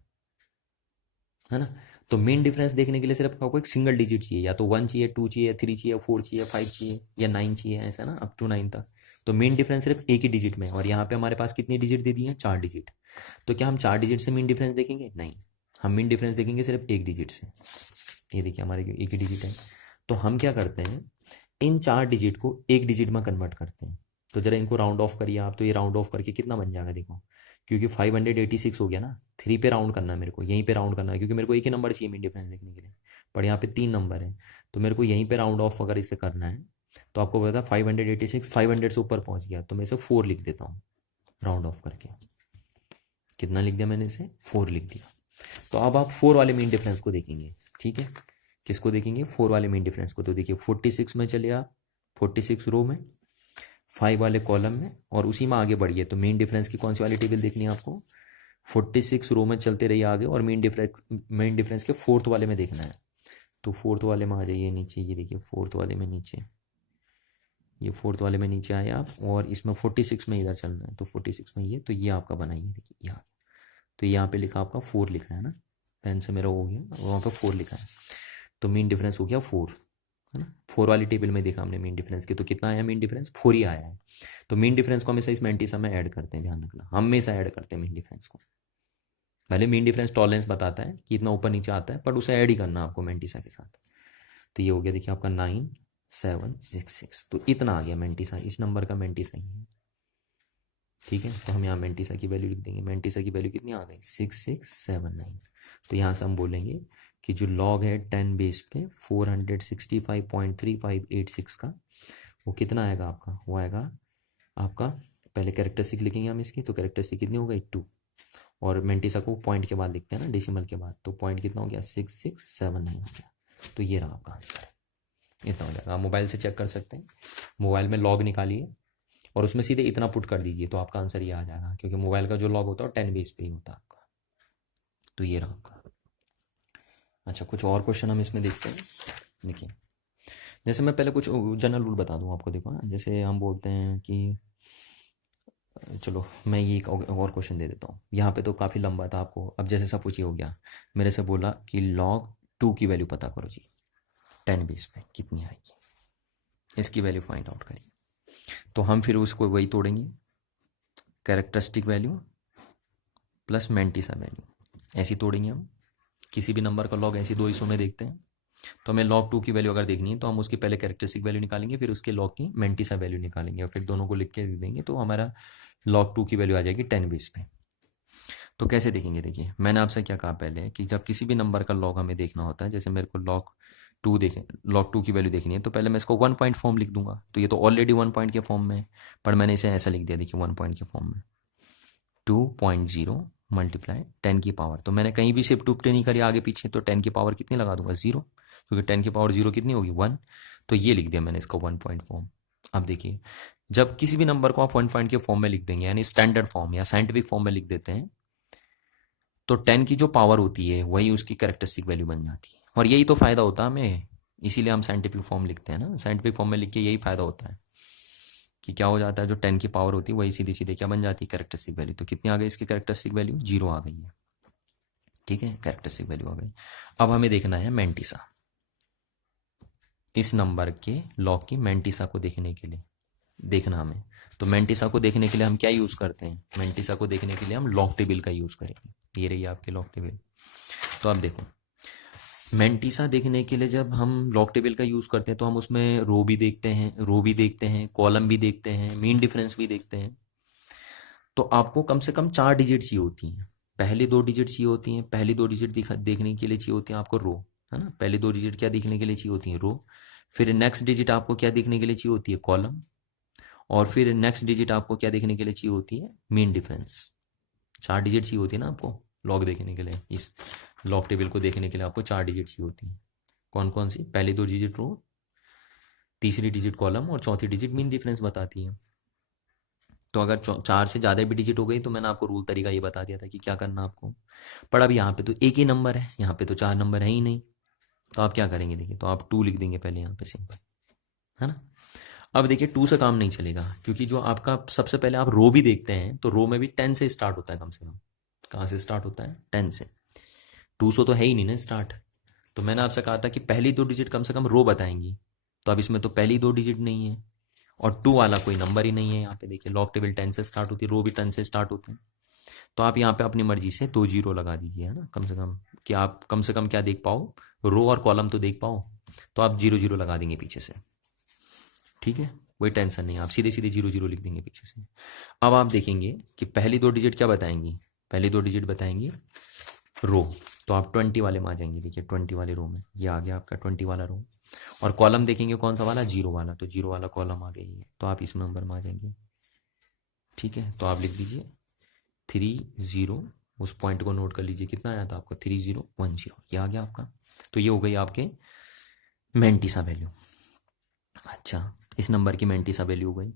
है ना। तो मीन डिफरेंस देखने के लिए सिर्फ आपको एक सिंगल डिजिट चाहिए, या तो 1 चाहिए, 2 चाहिए, 3 चाहिए, 4 चाहिए, 5 चाहिए या 9 चाहिए, ऐसा ना, अप टू 9 तक। तो मीन डिफरेंस सिर्फ एक ही डिजिट में है, और यहाँ पे हमारे पास कितनी डिजिट दे दी है, 4 डिजिट। तो क्या हम 4 डिजिट से मीन डिफरेंस देखेंगे, नहीं, हम मीन डिफरेंस देखेंगे सिर्फ एक डिजिट से। ये देखिए हमारे एक ही डिजिट है। तो हम क्या करते हैं, इन 4 डिजिट को एक डिजिट में कन्वर्ट करते हैं। तो जरा इनको राउंड ऑफ करिए आप, तो ये राउंड ऑफ करके कितना बन जाएगा देखो, क्योंकि 586 हो गया ना, 3 पे राउंड करना है मेरे को, यहीं पे राउंड करना है, क्योंकि मेरे को एक ही नंबर चाहिए मीन डिफरेंस देखने के लिए, पर यहाँ पे 3 नंबर है, तो मेरे को यहीं पे राउंड ऑफ अगर इसे करना है, तो आपको पता है 586 500 से ऊपर पहुंच गया, तो मैं इसे 4 लिख देता हूँ राउंड ऑफ करके। कितना लिख दिया मैंने इसे, 4 लिख दिया। तो अब आप 4 वाले मीन डिफरेंस को देखेंगे। ठीक है, किसको देखेंगे, 4 वाले मीन डिफरेंस को। तो देखिए 46 में चले आप, 46 रो में, 5 वाले कॉलम में, और उसी में आगे बढ़िए। तो मेन डिफरेंस की कौन सी वाली टेबल देखनी है आपको, 46 रो में चलते रहिए आगे, और मेन डिफरेंस के 4th वाले में देखना है। तो 4th वाले में आ जाइए नीचे, ये देखिए 4th वाले में नीचे, ये 4th वाले में नीचे आए आप, और इसमें 46 में इधर चलना है। तो 46 में ये, तो ये आपका बनाइए, देखिए यहाँ, तो यहाँ पे लिखा आपका 4 लिखा है ना, पेन से मेरा हो गया, वहाँ पे 4 लिखा है। तो मीन डिफरेंस हो गया 4, है ना। 4 वाली टेबल में देखा हमने मीन डिफरेंस की, तो कितना आया मीन डिफरेंस, 4 ही आया है। तो मीन डिफरेंस को हमेशा इस मेंटिसा में ऐड करते हैं, ध्यान रखना, हमेशा ऐड करते हैं मीन डिफरेंस को। भले मीन डिफरेंस टॉलरेंस बताता है कि इतना ऊपर नीचे आता है, पर उसे ऐड ही करना आपको मेंटिसा के साथ। तो ये हो गया देखिए आपका 9766, तो इतना आ गया मेंटिसा, इस नंबर का मेंटिसा ही है। ठीक है, तो हम यहाँ मेंटिसा की वैल्यू लिख देंगे। मेंटिसा की वैल्यू कितनी आ गई, 6679। तो यहाँ से हम बोलेंगे कि जो लॉग है 10 बेस पे 465.3586 का, वो कितना आएगा आपका, वो आएगा आपका, पहले कैरेक्टरिस्टिक लिखेंगे हम इसकी, तो कैरेक्टरिस्टिक कितनी हो गई 2, और मेंटिसा को पॉइंट के बाद लिखते हैं ना, डेसिमल के बाद, तो पॉइंट कितना हो गया, 6679 हो गया। तो ये रहा आपका आंसर, इतना हो जाएगा। आप मोबाइल से चेक कर सकते हैं, मोबाइल में लॉग निकालिए और उसमें सीधे इतना पुट कर दीजिए, तो आपका आंसर ये आ जाएगा, क्योंकि मोबाइल का जो लॉग होता है 10 बेस पे ही होता है आपका। तो ये रहा आपका। अच्छा, कुछ और क्वेश्चन हम इसमें देखते हैं। देखिए, जैसे मैं पहले कुछ जनरल रूल बता दूं आपको, देखो जैसे हम बोलते हैं कि, चलो मैं ये एक और क्वेश्चन दे देता हूँ। यहाँ पे तो काफ़ी लंबा था आपको, अब जैसे सपोज ये हो गया, मेरे से बोला कि log 2 की वैल्यू पता करो जी, 10 बेस पे कितनी आएगी, इसकी वैल्यू फाइंड आउट करिए। तो हम फिर उसको वही तोड़ेंगे, characteristic value plus mantissa value, ऐसी तोड़ेंगे हम। किसी भी नंबर का लॉग ऐसी दो हिस्सों में देखते हैं, तो हमें log 2 की वैल्यू अगर देखनी है, तो हम उसकी पहले कैरेक्टरिस्टिक वैल्यू निकालेंगे, फिर उसके लॉग की मेंटिसा वैल्यू निकालेंगे, और फिर दोनों को लिख के दे देंगे, तो हमारा log 2 की वैल्यू आ जाएगी 10 बेस पे। तो कैसे देखेंगे, देखिए मैंने आपसे क्या कहा पहले कि जब किसी भी नंबर का लॉग हमें देखना होता है, जैसे मेरे को log 2 की वैल्यू देखनी है, तो पहले मैं इसको 1 पॉइंट फॉर्म लिख दूंगा। तो ये तो ऑलरेडी 1 पॉइंट के फॉर्म में है, पर मैंने इसे ऐसा लिख दिया, देखिए 1 पॉइंट के फॉर्म में, 2.0 मल्टीप्लाई 10 की पावर। तो मैंने कहीं भी शिफ्ट उपटे नहीं करी आगे पीछे, तो 10 की पावर कितनी लगा दूंगा, 0, क्योंकि 10 की पावर 0 कितनी होगी, 1। तो ये लिख दिया मैंने इसका 1 पॉइंट फॉर्म। अब देखिए, जब किसी भी नंबर को आप 1 पॉइंट के फॉर्म में लिख देंगे, यानी स्टैंडर्ड फॉर्म या साइंटिफिक फॉर्म में लिख देते हैं, तो 10 की जो पावर होती है वही उसकी कैरेक्टरिस्टिक वैल्यू बन जाती है। और यही तो फायदा होता है हमें, इसीलिए हम साइंटिफिक फॉर्म लिखते हैं ना। साइंटिफिक फॉर्म में लिख के यही फायदा होता है कि क्या हो जाता है, जो 10 की पावर होती है वही सीधी सीधे क्या बन जाती है, कैरेक्टरिस्टिक वैल्यू। तो कितनी आ गई इसकी कैरेक्टरिस्टिक वैल्यू, 0 आ गई है। ठीक है, कैरेक्टरिस्टिक वैल्यू आ गई। अब हमें देखना है मेंटिसा, इस नंबर के लॉग की मेंटिसा को देखने के लिए देखना हमें। तो मेंटिसा को देखने के लिए हम क्या यूज़ करते हैं, मेंटिसा को देखने के लिए हम लॉग टेबल का यूज़ करेंगे। ये रही आपकी लॉग टेबल। तो आप देखो, मेंटिसा देखने के लिए जब हम लॉग टेबल का यूज़ करते हैं तो हम उसमें रो भी देखते हैं, कॉलम भी देखते हैं, मीन डिफरेंस भी देखते हैं। तो आपको कम से कम 4 डिजिट चाहिए होती हैं। पहली 2 डिजिट चाहिए होती हैं, पहली 2 डिजिट देखने के लिए चाहिए होती हैं आपको रो, है ना? पहली 2 डिजिट क्या देखने के लिए चाहिए होती हैं? रो। फिर नेक्स्ट डिजिट आपको क्या देखने के लिए चाहिए होती है? कॉलम। और फिर नेक्स्ट डिजिट आपको क्या देखने के लिए चाहिए होती है? Mean difference. 4 डिजिट चाहिए होती है ना आपको लॉग देखने के लिए। इस लॉग टेबल को देखने के लिए आपको 4 डिजिट चाहिए होती हैं। कौन कौन सी? पहली 2 डिजिट रो, तीसरी डिजिट कॉलम और चौथी डिजिट मीन डिफरेंस बताती है। तो अगर 4 से ज़्यादा भी डिजिट हो गई तो मैंने आपको रूल तरीका ये बता दिया था कि क्या करना आपको। पर अब यहाँ पे तो एक ही नंबर है, यहाँ पे तो 4 नंबर है ही नहीं। तो आप क्या करेंगे? देखिए, तो आप 2 लिख देंगे पहले यहाँ पे, सिंपल, है ना? अब देखिए 2 से काम नहीं चलेगा, क्योंकि जो आपका सबसे पहले आप रो भी देखते हैं तो रो में भी 10 से स्टार्ट होता है कम से कम। कहाँ से स्टार्ट होता है? 10 से। 200 तो है ही नहीं ना स्टार्ट। तो मैंने आपसे कहा था कि पहली 2 डिजिट कम से कम रो बताएंगी। तो अब इसमें तो पहली 2 डिजिट नहीं है और 2 वाला कोई नंबर ही नहीं है। यहाँ पे देखिए लॉग टेबल 10 से स्टार्ट होती है, रो भी 10 से स्टार्ट होते हैं। तो आप यहाँ पे अपनी मर्जी से 2 जीरो लगा दीजिए, है ना, कम से कम, कि आप कम से कम क्या देख पाओ? रो और कॉलम तो देख पाओ। तो आप 0 0 लगा देंगे पीछे से, ठीक है? कोई टेंशन नहीं, आप सीधे सीधे 0 0 लिख देंगे पीछे से। अब आप देखेंगे कि पहली 2 डिजिट क्या बताएंगी? पहली 2 डिजिट बताएंगी रो। तो आप 20 वाले में आ जाएंगे। देखिए 20 वाले रो में ये आ गया आपका 20 वाला रो। और कॉलम देखेंगे कौन सा वाला? 0 वाला। तो 0 वाला कॉलम आ गई है, तो आप इस नंबर में आ जाएंगे, ठीक है? तो आप लिख दीजिए 30। उस पॉइंट को नोट कर लीजिए, कितना आया था आपको? 3010, ये आ गया आपका। तो ये हो गई आपके मेंटिसा वैल्यू। अच्छा, इस नंबर की मेंटिसा वैल्यू हो गई।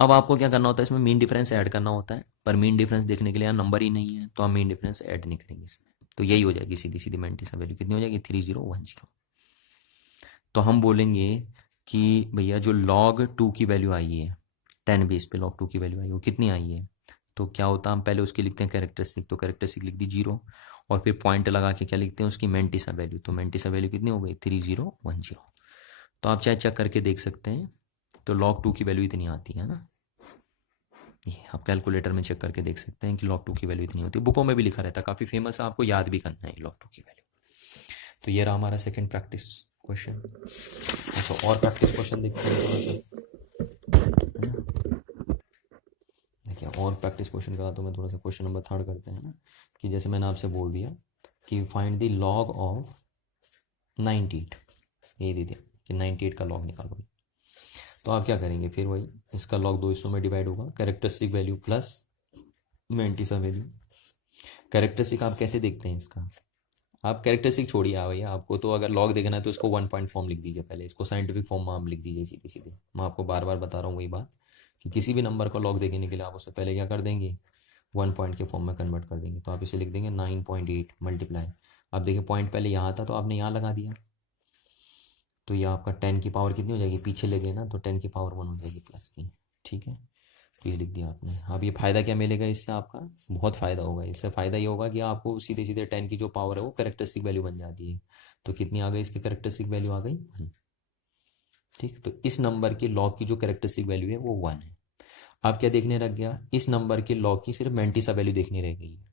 अब आपको क्या करना होता है? इसमें मीन डिफरेंस ऐड करना होता है, पर मीन डिफरेंस देखने के लिए यहाँ नंबर ही नहीं है, तो हम मीन डिफरेंस ऐड नहीं करेंगे इसमें। तो यही हो जाएगी सीधी सीधी मेंटिसा वैल्यू। कितनी हो जाएगी? 3010। तो हम बोलेंगे कि भैया जो log 2 की वैल्यू आई है, 10 बेस पे log 2 की वैल्यू आई है, वो कितनी आई है? तो क्या होता है, हम पहले उसके लिखते हैं कैरेक्टरिस्टिक। तो कैरेक्टरिस्टिक लिख दी 0, और फिर पॉइंट लगा के क्या लिखते हैं? उसकी मेंटिसा वैल्यू। तो मेंटिसा वैल्यू कितनी हो गई? 3010। तो आप चाहे चेक करके देख सकते हैं। तो log 2 की वैल्यू इतनी आती है ना, ये आप कैलकुलेटर में चेक करके देख सकते हैं कि log 2 की वैल्यू इतनी होती है। बुकों में भी लिखा रहता है, काफ़ी फेमस है, आपको याद भी करना है log 2 की वैल्यू। तो ये रहा हमारा सेकंड प्रैक्टिस क्वेश्चन। अच्छा, और प्रैक्टिस क्वेश्चन देखते हैं थोड़ा सा। देखिए, और प्रैक्टिस क्वेश्चन का तो मैं थोड़ा सा क्वेश्चन नंबर 3 करते हैं ना, कि जैसे मैंने आपसे बोल दिया कि फाइंड द लॉग ऑफ 98, ये दे दिया कि 98 का लॉग निकालो। तो आप क्या करेंगे? फिर वही, इसका लॉग 2 हिस्सों में डिवाइड होगा, characteristic value plus mantissa value. Characteristic आप कैसे देखते हैं इसका? आप कैरेक्टरिस्टिक छोड़िए भैया, आपको तो अगर लॉग देखना है तो इसको 1 पॉइंट फॉर्म लिख दीजिए पहले, इसको साइंटिफिक फॉर्म में आप लिख दीजिए सीधे सीधे। मैं आपको बार बार बता रहा हूँ वही बात, कि किसी भी नंबर का लॉग देखने के लिए आप उससे पहले क्या कर देंगे? 1 पॉइंट के फॉर्म में कन्वर्ट कर देंगे। तो आप इसे लिख देंगे 9.8 मल्टीप्लाई। अब देखिए पॉइंट पहले यहाँ था तो आपने यहाँ लगा दिया, तो ये आपका 10 की पावर कितनी हो जाएगी? पीछे ले गए ना, तो 10 की पावर 1 हो जाएगी प्लस की, ठीक है? तो ये लिख दिया आपने। अब ये फ़ायदा क्या मिलेगा इससे? आपका बहुत फ़ायदा होगा इससे। फ़ायदा ये होगा कि आपको सीधे सीधे 10 की जो पावर है वो कैरेक्टरिस्टिक वैल्यू बन जाती है। तो कितनी आ गई इसकी कैरेक्टरिस्टिक वैल्यू? आ गई 1, ठीक? तो इस नंबर के लॉग की जो कैरेक्टरिस्टिक वैल्यू है वो 1 है। अब क्या देखने रख गया? इस नंबर के लॉग की सिर्फ मेंटिसा वैल्यू देखनी रह गई है।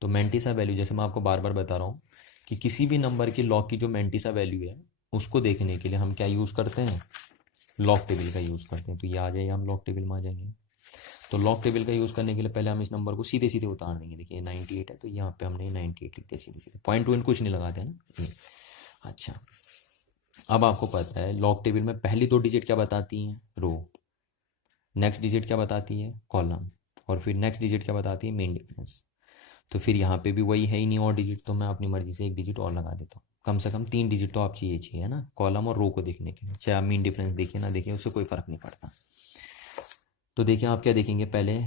तो मेंटिसा वैल्यू, जैसे मैं आपको बार बार बता रहा हूँ कि किसी भी नंबर के लॉग की जो मेंटिसा वैल्यू है उसको देखने के लिए हम क्या यूज़ करते हैं? लॉग टेबल का यूज़ करते हैं। तो ये आ जाइए, हम लॉग टेबल में आ जाएंगे। तो लॉग टेबल का यूज़ करने के लिए पहले हम इस नंबर को सीधे सीधे उतार देंगे। देखिए 98 है तो यहाँ पे हमने 98 लिख दिया सीधे सीधे, पॉइंट टू कुछ नहीं लगाते हैं ना ये। अच्छा, अब आपको पता है लॉग टेबल में पहली 2 डिजिट क्या बताती हैं? रो। नेक्स्ट डिजिट क्या बताती है? कॉलम। और फिर नेक्स्ट डिजिट क्या बताती है? Main difference. तो फिर यहाँ पे भी वही है ही नहीं और डिजिट, तो मैं अपनी मर्जी से एक डिजिट और लगा देता हूँ। कम से कम 3 डिजिट तो आप चाहिए है ना, कॉलम और रो को देखने के लिए। चाहे आप मीन डिफरेंस देखिए ना देखिए, उससे कोई फ़र्क नहीं पड़ता। तो देखिए आप क्या देखेंगे? पहले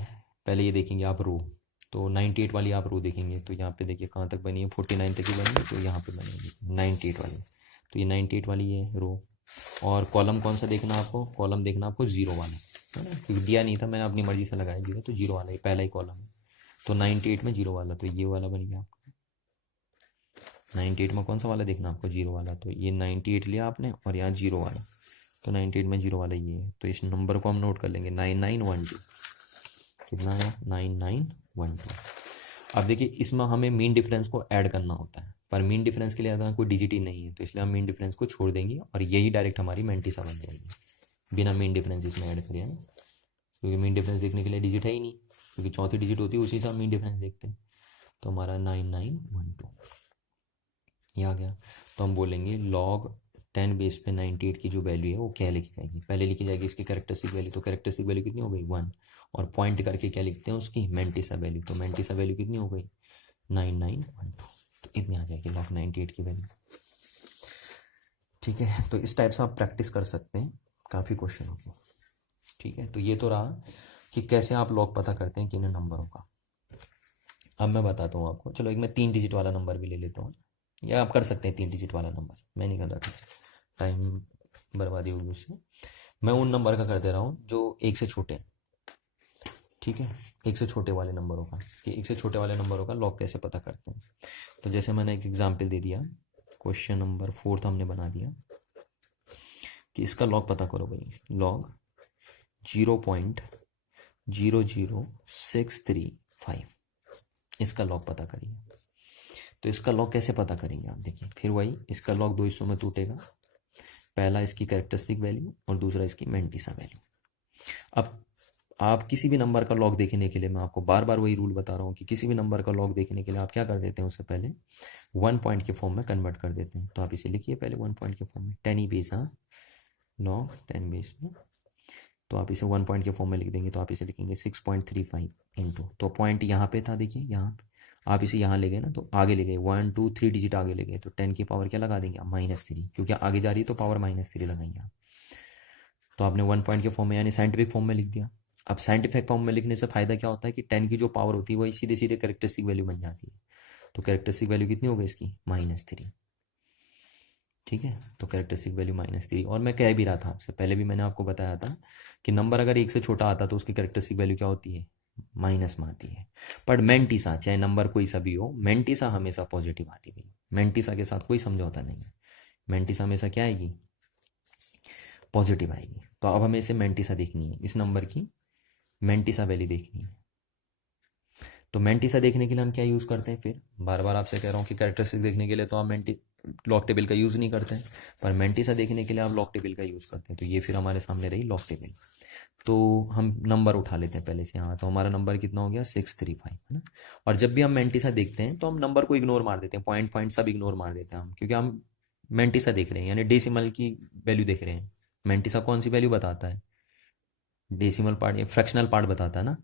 पहले ये देखेंगे आप रो। तो 98 वाली आप रो देखेंगे, तो यहाँ पे देखिए कहाँ तक बनी है? 49 तक ही बनी है, तो यहाँ पे बनेगी 98 वाली। तो ये 98 वाली है रो। और कॉलम कौन सा देखना आपको? कॉलम देखना आपको 0 वाला, है ना, क्योंकि दिया नहीं था, मैंने अपनी मर्जी से लगाया 0, तो 0 वाला ही पहला ही कॉलम है। तो 98 में 0 वाला, तो ये वाला बन गया आपका। 98 में कौन सा वाला देखना आपको? 0 वाला। तो ये 98 लिया आपने और यहाँ 0 वाला, तो 98 में 0 वाला ये है। तो इस नंबर को हम नोट कर लेंगे 9912। कितना है? 9912। अब देखिए इसमें हमें मीन डिफरेंस को ऐड करना होता है। पर मीन डिफरेंस के लिए आता कोई डिजिट ही नहीं है, तो इसलिए हम मीन डिफरेंस को छोड़ देंगे और यही डायरेक्ट हमारी मेंटिसा बन जाएगी बिना मीन डिफरेंस इसमें ऐड करें, है ना, क्योंकि मीन डिफरेंस देखने के लिए डिजिट है ही नहीं, क्योंकि चौथी डिजिट होती है उसी से हम मीन डिफरेंस देखते हैं। तो हमारा 9912 ये आ गया। तो हम बोलेंगे लॉग 10 बेस पे 98 की जो वैल्यू है वो क्या लिखी जाएगी, पहले लिखी जाएगी इसकी कैरेक्टरिस्टिक वैल्यू, तो कैरेक्टरिस्टिक वैल्यू कितनी हो गई 1, और पॉइंट करके क्या लिखते हैं उसकी मेंटिसा वैल्यू, तो मेंटिसा वैल्यू कितनी हो गई 9912, तो इतनी आ जाएगी लॉग 98 की वैल्यू। ठीक है, तो इस टाइप से आप प्रैक्टिस कर सकते हैं काफ़ी क्वेश्चनों की। ठीक है, तो ये तो रहा कि कैसे आप लॉग पता करते हैं किन नंबरों का। अब मैं बताता हूँ आपको, चलो एक मैं 3 डिजिट वाला नंबर भी ले लेता हूँ, या आप कर सकते हैं 3 डिजिट वाला नंबर, मैं नहीं कर रहा था, टाइम बर्बादी होगी उससे। मैं उन नंबर का कर दे रहा हूँ जो एक से छोटे हैं। ठीक है, एक से छोटे वाले नंबरों का, कि एक से छोटे वाले नंबरों का लॉग कैसे पता करते हैं। तो जैसे मैंने एक एग्जाम्पल दे दिया, क्वेश्चन नंबर 4 हमने बना दिया कि इसका लॉग पता करो भाई, लॉग 0.00635, इसका लॉग पता करिए। तो इसका लॉग कैसे पता करेंगे आप देखिए, फिर वही इसका लॉग दो हिस्सों में टूटेगा, पहला इसकी कैरेक्टरिस्टिक वैल्यू और दूसरा इसकी मेंटिसा वैल्यू। अब आप किसी भी नंबर का लॉग देखने के लिए, मैं आपको बार बार वही रूल बता रहा हूँ कि किसी भी नंबर का लॉग देखने के लिए आप क्या कर देते हैं, उससे पहले 1 पॉइंट के फॉर्म में कन्वर्ट कर देते हैं। तो आप इसे लिखिए पहले 1 पॉइंट के फॉर्म में, 10 ही बेस, हाँ लॉग 10 बेस में, तो आप इसे 1 पॉइंट के फॉर्म में लिख देंगे, तो आप इसे लिखेंगे 6.35 इंटू, तो पॉइंट यहाँ पे था देखिए, यहाँ पे आप इसे यहाँ ले गए ना, तो आगे ले गए 1 2 3 डिजिट आगे ले गए, तो 10 की पावर क्या लगा देंगे आप -3, क्योंकि आगे जा रही है तो पावर -3 लगाएंगे आप। तो आपने 1 पॉइंट के फॉर्म में यानी साइंटिफिक फॉर्म में लिख दिया। अब साइंटिफिक फॉर्म में लिखने से फ़ायदा क्या होता है कि 10 की जो पावर होती है वही सीधे सीधे कैरेक्टरिस्टिक वैल्यू बन जाती है। तो कैरेक्टरिस्टिक वैल्यू कितनी हो गई इसकी -3। ठीक है, तो कैरेक्टरिस्टिक वैल्यू -3, और मैं कह भी रहा था आपसे पहले भी, मैंने आपको बताया था कि नंबर अगर एक से छोटा आता तो उसकी कैरेक्टरिस्टिक वैल्यू क्या होती है, माइनस में आती है। पर मेंटिसा चाहे नंबर कोई सा भी हो, मेंटिसा हमेशा पॉजिटिव आती है, मेंटिसा के साथ कोई समझौता नहीं है, मेंटिसा हमेशा क्या आएगी, पॉजिटिव आएगी। तो अब हमें इसे मेंटिसा देखनी है, इस नंबर की मेंटिसा वैल्यू देखनी है। तो मेंटिसा देखने के लिए हम क्या यूज़ करते हैं, फिर बार बार आपसे कह रहा हूँ कि कैरेक्टरिस्टिक देखने के लिए तो आप लॉग टेबल का यूज़ नहीं करते हैं, पर मेंटिसा देखने के लिए आप लॉग टेबल का यूज़ करते हैं। तो ये फिर हमारे सामने रही लॉग टेबल। तो हम नंबर उठा लेते हैं पहले से, हाँ तो हमारा नंबर कितना हो गया 635, है ना। और जब भी हम मेंटिसा देखते हैं तो हम नंबर को इग्नोर मार देते हैं, पॉइंट पॉइंट सब इग्नोर मार देते हैं हम, क्योंकि हम मेंटिसा देख रहे हैं यानी डेसिमल की वैल्यू देख रहे हैं। मेंटिसा कौन सी वैल्यू बताता है, डेसिमल पार्ट या फ्रैक्शनल पार्ट बताता है ना,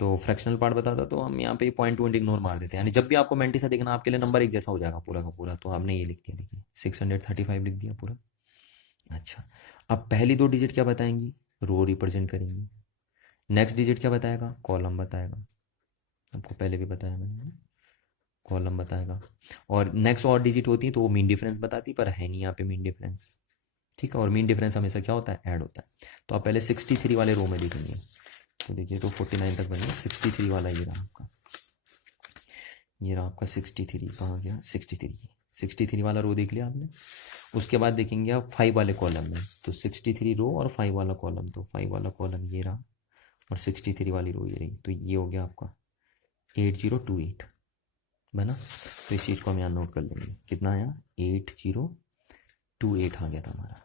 तो फ्रैक्शनल पार्ट बताता, तो हम यहाँ पे पॉइंट पॉइंट इग्नोर मार देते हैं। यानी जब भी आपको मेंटिसा देखना आपके लिए नंबर एक जैसा हो जाएगा पूरा का पूरा, तो आपने ये लिख दिया देखिए 635 लिख दिया पूरा। अच्छा, अब पहली दो डिजिट क्या बताएंगी, रो रिप्रेजेंट करेंगी। नेक्स्ट डिजिट क्या बताएगा, कॉलम बताएगा, आपको पहले भी बताया मैंने, कॉलम बताएगा। और नेक्स्ट और डिजिट होती है तो वो मीन डिफरेंस बताती, पर है नहीं यहाँ पे मीन डिफरेंस। ठीक है, और मीन डिफरेंस हमेशा क्या होता है, ऐड होता है। तो आप पहले 63 वाले रो में देखेंगे, तो देखिए तो 49 तक बनेगा, 63 वाला ये रहा आपका, ये रहा आपका 63, कहाँ गया 63 वाला रो देख लिया आपने। उसके बाद देखेंगे आप 5 वाले कॉलम में, तो 63 रो और 5 वाला कॉलम, तो 5 वाला कॉलम ये रहा और 63 वाली रो ये रही, तो ये हो गया आपका 8028 बना। तो इस चीज़ को हम यहाँ नोट कर लेंगे, कितना आया 8028 आ गया था हमारा,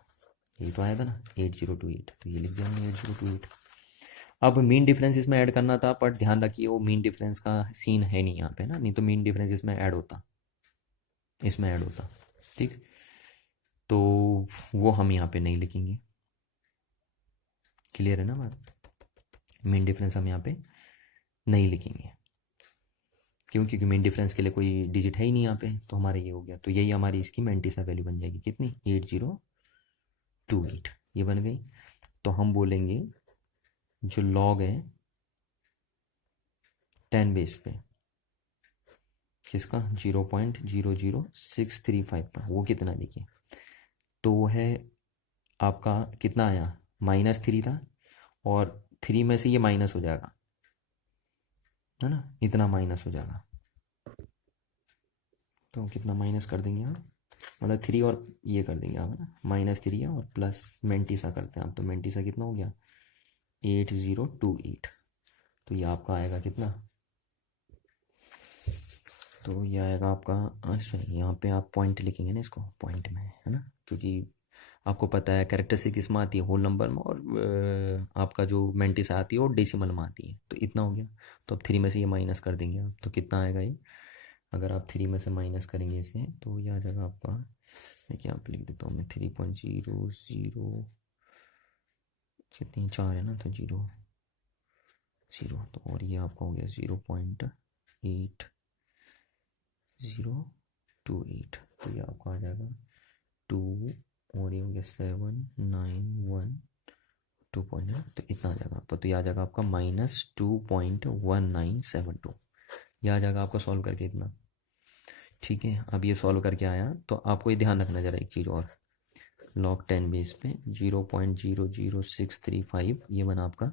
ये तो आया था ना 8028, तो ये लिख दिया हमने 8028। अब मीन डिफरेंस इसमें ऐड करना था, पर ध्यान रखिए वो मीन डिफरेंस का सीन है नहीं यहाँ पे ना, नहीं तो मीन डिफरेंस इसमें ऐड होता, इसमें ऐड होता। ठीक, तो वो हम यहाँ पे नहीं लिखेंगे, क्लियर है ना बात, मीन डिफरेंस हम यहाँ पे नहीं लिखेंगे, क्यों, क्योंकि मीन डिफरेंस के लिए कोई डिजिट है ही नहीं यहाँ पे, तो हमारा ये हो गया। तो यही हमारी इसकी मेंटिसा वैल्यू बन जाएगी, कितनी 8028 ये बन गई। तो हम बोलेंगे जो लॉग है 10 बेस पे किसका 0.00635 पर, वो कितना देखिए, तो वो है आपका कितना आया -3 था, और 3 में से ये माइनस हो जाएगा, है ना, इतना माइनस हो जाएगा। तो कितना माइनस कर देंगे आप, मतलब 3 और ये कर देंगे आप, है ना, -3 है और प्लस मेंटिसा करते हैं आप, तो मेंटिसा कितना हो गया 8028, तो ये आपका आएगा कितना, तो ये आएगा आपका, सॉरी यहाँ पे आप पॉइंट लिखेंगे ना इसको पॉइंट में, है ना, क्योंकि आपको पता है कैरेक्टरिस्टिक किसमें आती है, होल नंबर में, और आपका जो मेंटिस आती है वो डेसिमल में आती है। तो इतना हो गया। तो अब 3 में से ये माइनस कर देंगे आप, तो कितना आएगा ये, अगर आप 3 में से माइनस करेंगे इसे तो ये आ जाएगा आपका, देखिए आप लिख देता हूँ मैं, 3.00 कितनी 4 है ना, तो 0 तो, और ये आपका हो गया 0.8028। तो ये आपका आ जाएगा 2, और ये हो गया 791 तो इतना आ जाएगा आपका। तो ये आ जाएगा आपका -2.1972। ये आ जाएगा आपका सॉल्व करके इतना। ठीक है, अब ये सॉल्व करके आया तो आपको ये ध्यान रखना जरा एक चीज़ और, log 10 बेस पे 0.00635 ये बना आपका।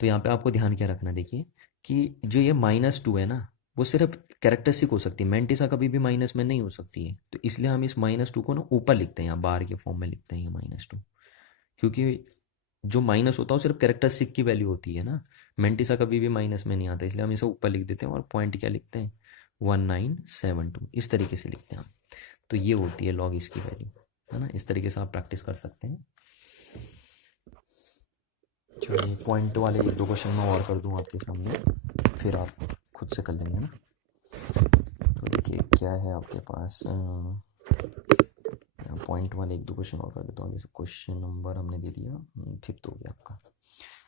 तो यहाँ पे आपको ध्यान क्या रखना, देखिए कि जो ये -2 है ना, वो सिर्फ कैरेक्टरिस्टिक हो सकती है, मेंटिसा कभी भी माइनस में नहीं हो सकती है। तो इसलिए हम इस -2 को ना ऊपर लिखते हैं, यहाँ बार के फॉर्म में लिखते हैं ये -2, क्योंकि जो माइनस होता है वो सिर्फ कैरेक्टरिस्टिक की वैल्यू होती है ना, मेंटिसा कभी भी माइनस में नहीं आता, इसलिए हम इसे ऊपर लिख देते हैं और पॉइंट क्या लिखते हैं 1972, इस तरीके से लिखते हैं हम। तो ये होती है लॉग इसकी वैल्यू, है ना। इस तरीके से आप प्रैक्टिस कर सकते हैं। चलिए पॉइंट वाले 1-2 क्वेश्चन मैं और कर दूं आपके सामने, फिर आप खुद से कर लेंगे ना। तो देखिए क्या है आपके पास, पॉइंट वाले 1-2 क्वेश्चन और कर देता हूँ। जैसे क्वेश्चन नंबर हमने दे दिया 5th हो गया आपका,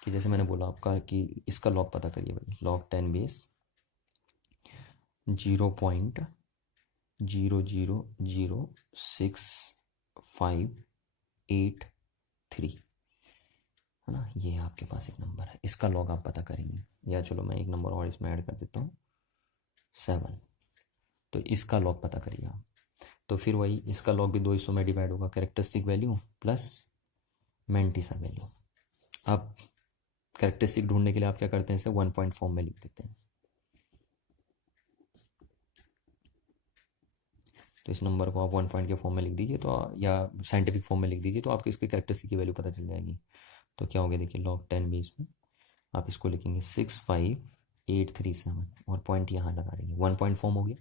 कि जैसे मैंने बोला आपका कि इसका लॉग पता करिए भाई, log 10 बेस 0.000658 है ना। ये आपके पास एक नंबर है, इसका लॉग आप पता करेंगे, या चलो मैं एक नंबर और इसमें ऐड कर देता हूँ 7। तो इसका लॉग पता करिए आप। तो फिर वही इसका लॉग भी 2 हिस्सों में डिवाइड होगा, characteristic value plus mantissa value. आप कैरेक्टरिस्टिक ढूंढने के लिए आप क्या करते हैं, इसे 1 पॉइंट फॉर्म में लिख देते हैं। तो इस नंबर को आप 1 पॉइंट के फॉर्म में लिख दीजिए, तो या साइंटिफिक फॉर्म में लिख दीजिए, तो आपको इसकी कैरेक्टरिस्टिक की वैल्यू पता चल जाएगी। तो क्या हो गया देखिए, log 10 बेस में आप इसको लिखेंगे 65837 और पॉइंट यहाँ लगा देंगे, 1 पॉइंट फॉर्म हो गया।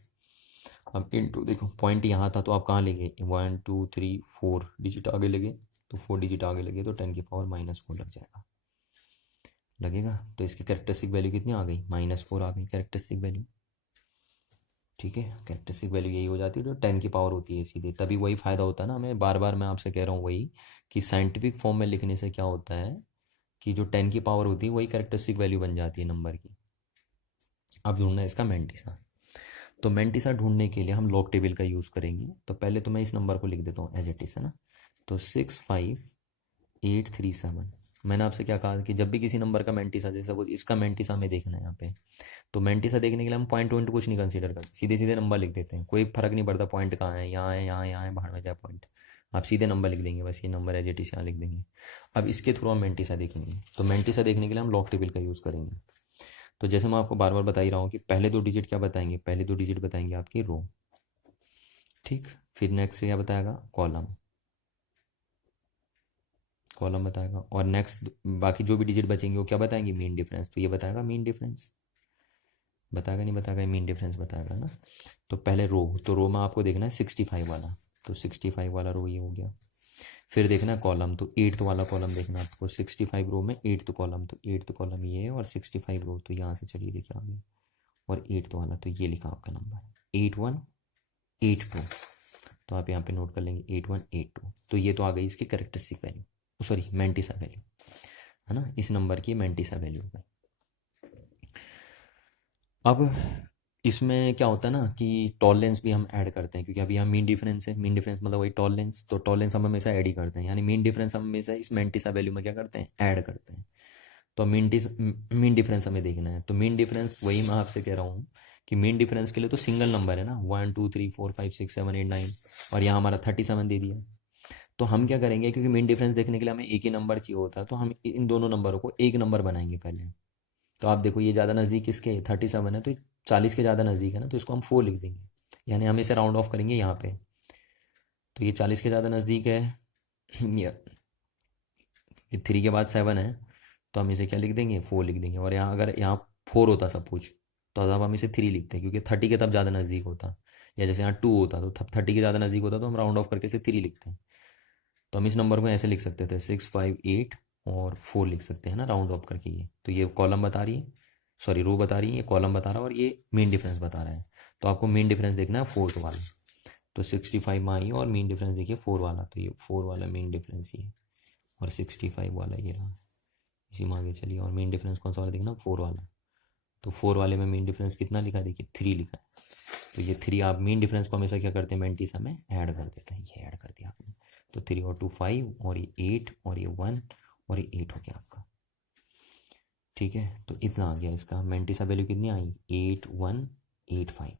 अब इनटू, देखो पॉइंट यहाँ था तो आप कहाँ लेंगे, 1 2 3 4 डिजिट आगे लगे, तो 4 डिजिट आगे लगे तो 10 की पावर -4 लग जाएगा, लगेगा। तो इसकी कैरेक्टरिस्टिक वैल्यू कितनी आ गई, -4 आ गई कैरेक्टरिस्टिक वैल्यू। ठीक है, कैरेक्टरिस्टिक वैल्यू यही हो जाती है, तो 10 की पावर होती है सीधे। तभी वही फ़ायदा होता है ना, मैं बार बार मैं आपसे कह रहा हूँ वही, कि साइंटिफिक फॉर्म में लिखने से क्या होता है कि जो 10 की पावर होती है वही कैरेक्टरिस्टिक वैल्यू बन जाती है नंबर की। अब ढूंढना है इसका मेंटिसा। तो मेंटिसा ढूंढने के लिए हम लॉग टेबल का यूज़ करेंगे। तो पहले तो मैं इस नंबर को लिख देता हूँ एज इट इज़, है ना। तो 65837, मैंने आपसे क्या कहा कि जब भी किसी नंबर का मेंटिसा, जैसा कुछ इसका मेंटिसा में देखना है यहाँ पे, तो मेंटिसा देखने के लिए हम पॉइंट वॉइंट कुछ नहीं कंसीडर करते, सीधे सीधे नंबर लिख देते हैं, कोई फर्क नहीं पड़ता पॉइंट कहाँ है, यहाँ है, यहाँ है, यहाँ है, बाहर में जाए पॉइंट, आप सीधे नंबर लिख देंगे, बस ये नंबर एज इट इज़ यहाँ लिख देंगे। अब इसके थ्रू हम मेंटिसा देखेंगे। तो मेंटिसा देखने के लिए हम लॉग टेबल का यूज़ करेंगे। तो जैसे मैं आपको बार बार बता ही रहा हूँ कि पहले 2 डिजिट क्या बताएंगे, पहले 2 डिजिट बताएंगे आपकी रो, ठीक। फिर नेक्स्ट क्या बताएगा, कॉलम, कॉलम बताएगा, और नेक्स्ट बाकी जो भी डिजिट बचेंगे वो क्या बताएंगे, मीन डिफरेंस। तो ये बताएगा मीन डिफरेंस, बताएगा नहीं बताएगा, मीन डिफरेंस बताएगा ना। तो पहले रो, तो रो में आपको देखना है 65 वाला, तो 65 वाला रो ये हो गया। फिर देखना है कॉलम, तो 8th वाला कॉलम देखना आपको, 65 रो में 8th कॉलम, तो 8th कॉलम ये है, और 65 रो तो यहाँ से चलिए देखिए आगे, और 8th वाला तो ये लिखा आपका नंबर 8182। तो आप यहाँ पे नोट कर लेंगे 8182। तो ये तो आ गई इसकी characteristic value, sorry mantissa value, है ना, इस नंबर की मेंटिसा वैल्यू हो गई। अब इसमें क्या होता है ना कि टॉलरेंस भी हम ऐड करते हैं, क्योंकि अभी यहाँ मीन डिफरेंस है, मीन डिफरेंस मतलब वही टॉलरेंस, तो टॉलरेंस हम हमेशा ऐड ही करते हैं, यानी मीन डिफरेंस हम हमेशा इस मेंटिसा वैल्यू में क्या करते हैं, ऐड करते हैं। तो मीन डिफरेंस हमें देखना है। तो मीन डिफरेंस वही मैं आपसे कह रहा हूँ कि मीन डिफरेंस के लिए तो सिंगल नंबर है ना, 1 2 3 4 5 6 7 8 9, और यहाँ हमारा 37 दे दिया। तो हम क्या करेंगे, क्योंकि मीन डिफरेंस देखने के लिए हमें एक ही नंबर चाहिए होता है, तो हम इन दोनों नंबरों को एक नंबर बनाएंगे पहले। तो आप देखो ये ज़्यादा नज़दीक किसके, 37 है, तो 40 के ज़्यादा नज़दीक है ना, तो इसको हम 4 लिख देंगे, यानी हम इसे राउंड ऑफ करेंगे यहाँ पे। तो ये 40 के ज़्यादा नज़दीक है, ये 3 के बाद 7 है, तो हम इसे क्या लिख देंगे, 4 लिख देंगे। और यहाँ अगर यहाँ 4 होता सब कुछ, तो अब हम इसे 3 लिखते हैं, क्योंकि 30 के तब ज़्यादा नज़दीक होता, या जैसे यहाँ 2 होता तो 30 के ज़्यादा नज़दीक होता तो हम राउंड ऑफ करके इसे 3 लिखते हैं। तो हम इस नंबर को ऐसे लिख सकते थे 6, 5, 8 और 4 लिख सकते हैं ना, राउंड ऑफ करके। ये तो ये कॉलम बता रही है, सॉरी रो बता रही है, ये कॉलम बता रहा है और ये मीन डिफरेंस बता रहा है। तो आपको मीन डिफरेंस देखना है 4th वाला। तो 65 में आई और मीन डिफरेंस देखिए 4 वाला, तो ये 4 वाला मीन डिफरेंस ये, और 65 वाला ये रहा। इसी में आगे चलिए, और मीन डिफरेंस कौन सा वाला देखना, 4 वाला। तो 4 वाले में मीन डिफरेंस कितना लिखा है, देखिए 3 लिखा है। तो ये 3 आप मीन डिफरेंस को हमेशा क्या करते हैं, मैंटीसा में ऐड कर देते हैं। ये ऐड कर दिया आपने, तो 3 और 2 5, और ये 8 और ये 1 और ये 8 हो गया आपका। ठीक है, तो इतना आ गया इसका। मैंटीसा वैल्यू कितनी आई, 8185।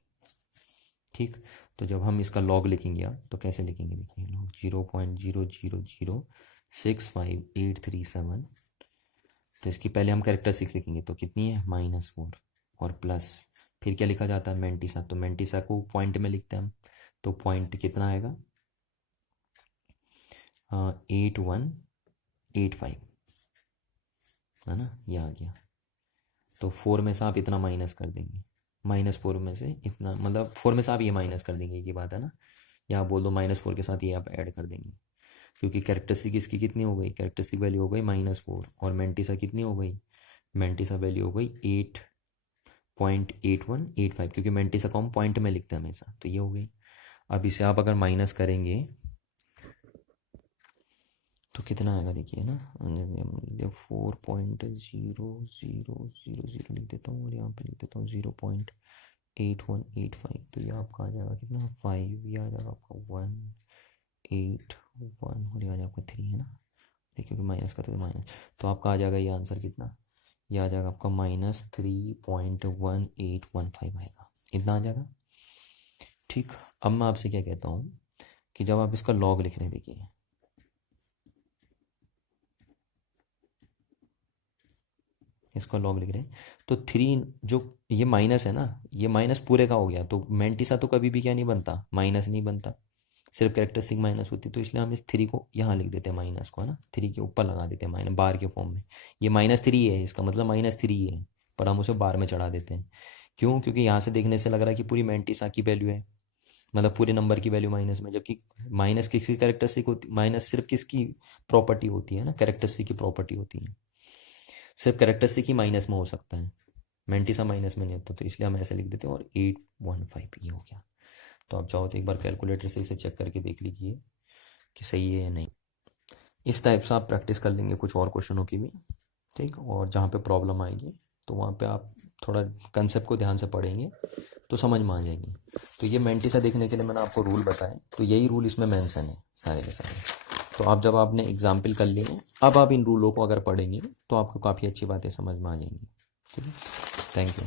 ठीक, तो जब हम इसका लॉग लिखेंगे अब तो कैसे लिखेंगे, देखिए लॉग 0.00065,837। तो इसकी पहले हम कैरेक्टरिस्टिक लिखेंगे, तो कितनी है, -4 और प्लस, फिर क्या लिखा जाता है, मैंटीसा। तो मैंटीसा को पॉइंट में लिखते हैं हम, तो पॉइंट कितना आएगा, 8185, है ना, ये आ गया। तो 4 में से आप इतना माइनस कर देंगे, -4 में से इतना, मतलब 4 में से आप ये माइनस कर देंगे, ये बात है ना, या आप बोल दो -4 के साथ ये आप ऐड कर देंगे, क्योंकि कैरेक्टरिस्टिक इसकी कितनी हो गई, कैरेक्टरिस्टिक वैल्यू हो गई -4, और मैंटीसा कितनी हो गई, मैंटीसा वैल्यू हो गई 8.8185, क्योंकि मैंटीसा को हम पॉइंट में लिखते हैं हमेशा, तो ये हो गई। अब इसे आप अगर माइनस करेंगे तो कितना आएगा, देखिए ना, 4.0000 लिख देता हूँ, और यहाँ पे लिख देता हूँ 0.8185। तो ये आपका आ जाएगा कितना, 5, ये आ जाएगा आपका 181, और ये आ जाएगा आपका 3, है ना, क्योंकि माइनस करते तो माइनस, तो आपका आ जाएगा ये आंसर कितना, ये आ जाएगा आपका -3.1815 आएगा, इतना आ जाएगा। ठीक, अब मैं आपसे क्या कहता हूँ कि जब आप इसका लॉग लिख रहे हैं, देखिए इसका लॉग लिख रहे हैं, तो 3 जो ये माइनस है ना, ये माइनस पूरे का हो गया, तो मैंटीसा तो कभी भी क्या नहीं बनता, माइनस नहीं बनता, सिर्फ कैरेक्टरिस्टिक माइनस होती, तो इसलिए हम इस 3 को यहाँ लिख देते हैं, माइनस को, है ना, 3 के ऊपर लगा देते हैं माइनस, बार के फॉर्म में। ये -3 है, इसका मतलब -3 है, पर हम उसे बार में चढ़ा देते हैं। क्यों, क्योंकि यहाँ से देखने से लग रहा है कि पूरी मैंटीसा की वैल्यू है, मतलब पूरे नंबर की वैल्यू माइनस में, जबकि माइनस किसकी कैरेक्टरिस्टिक होती, माइनस सिर्फ किसकी प्रॉपर्टी होती है ना, कैरेक्टरिस्टिक की प्रॉपर्टी होती है, सिर्फ कैरेक्टरिस्टिक ही माइनस में हो सकता है, मैंटीसा माइनस में नहीं होता, तो इसलिए हम ऐसे लिख देते हैं, और 815 ये हो गया। तो आप चाहो तो एक बार कैलकुलेटर से इसे चेक करके देख लीजिए कि सही है या नहीं। इस टाइप से आप प्रैक्टिस कर लेंगे कुछ और क्वेश्चनों की भी, ठीक, और जहाँ पे प्रॉब्लम आएगी तो वहाँ पे आप थोड़ा कंसेप्ट को ध्यान से पढ़ेंगे तो समझ में आ जाएगी। तो ये मैंटीसा देखने के लिए मैंने आपको रूल बताए, तो यही रूल इसमें मेंशन है सारे के सारे। तो आप जब आपने एग्जाम्पल कर लिए, अब आप इन रूलों को अगर पढ़ेंगे तो आपको काफ़ी अच्छी बातें समझ में आ जाएंगी। ठीक है, थैंक यू।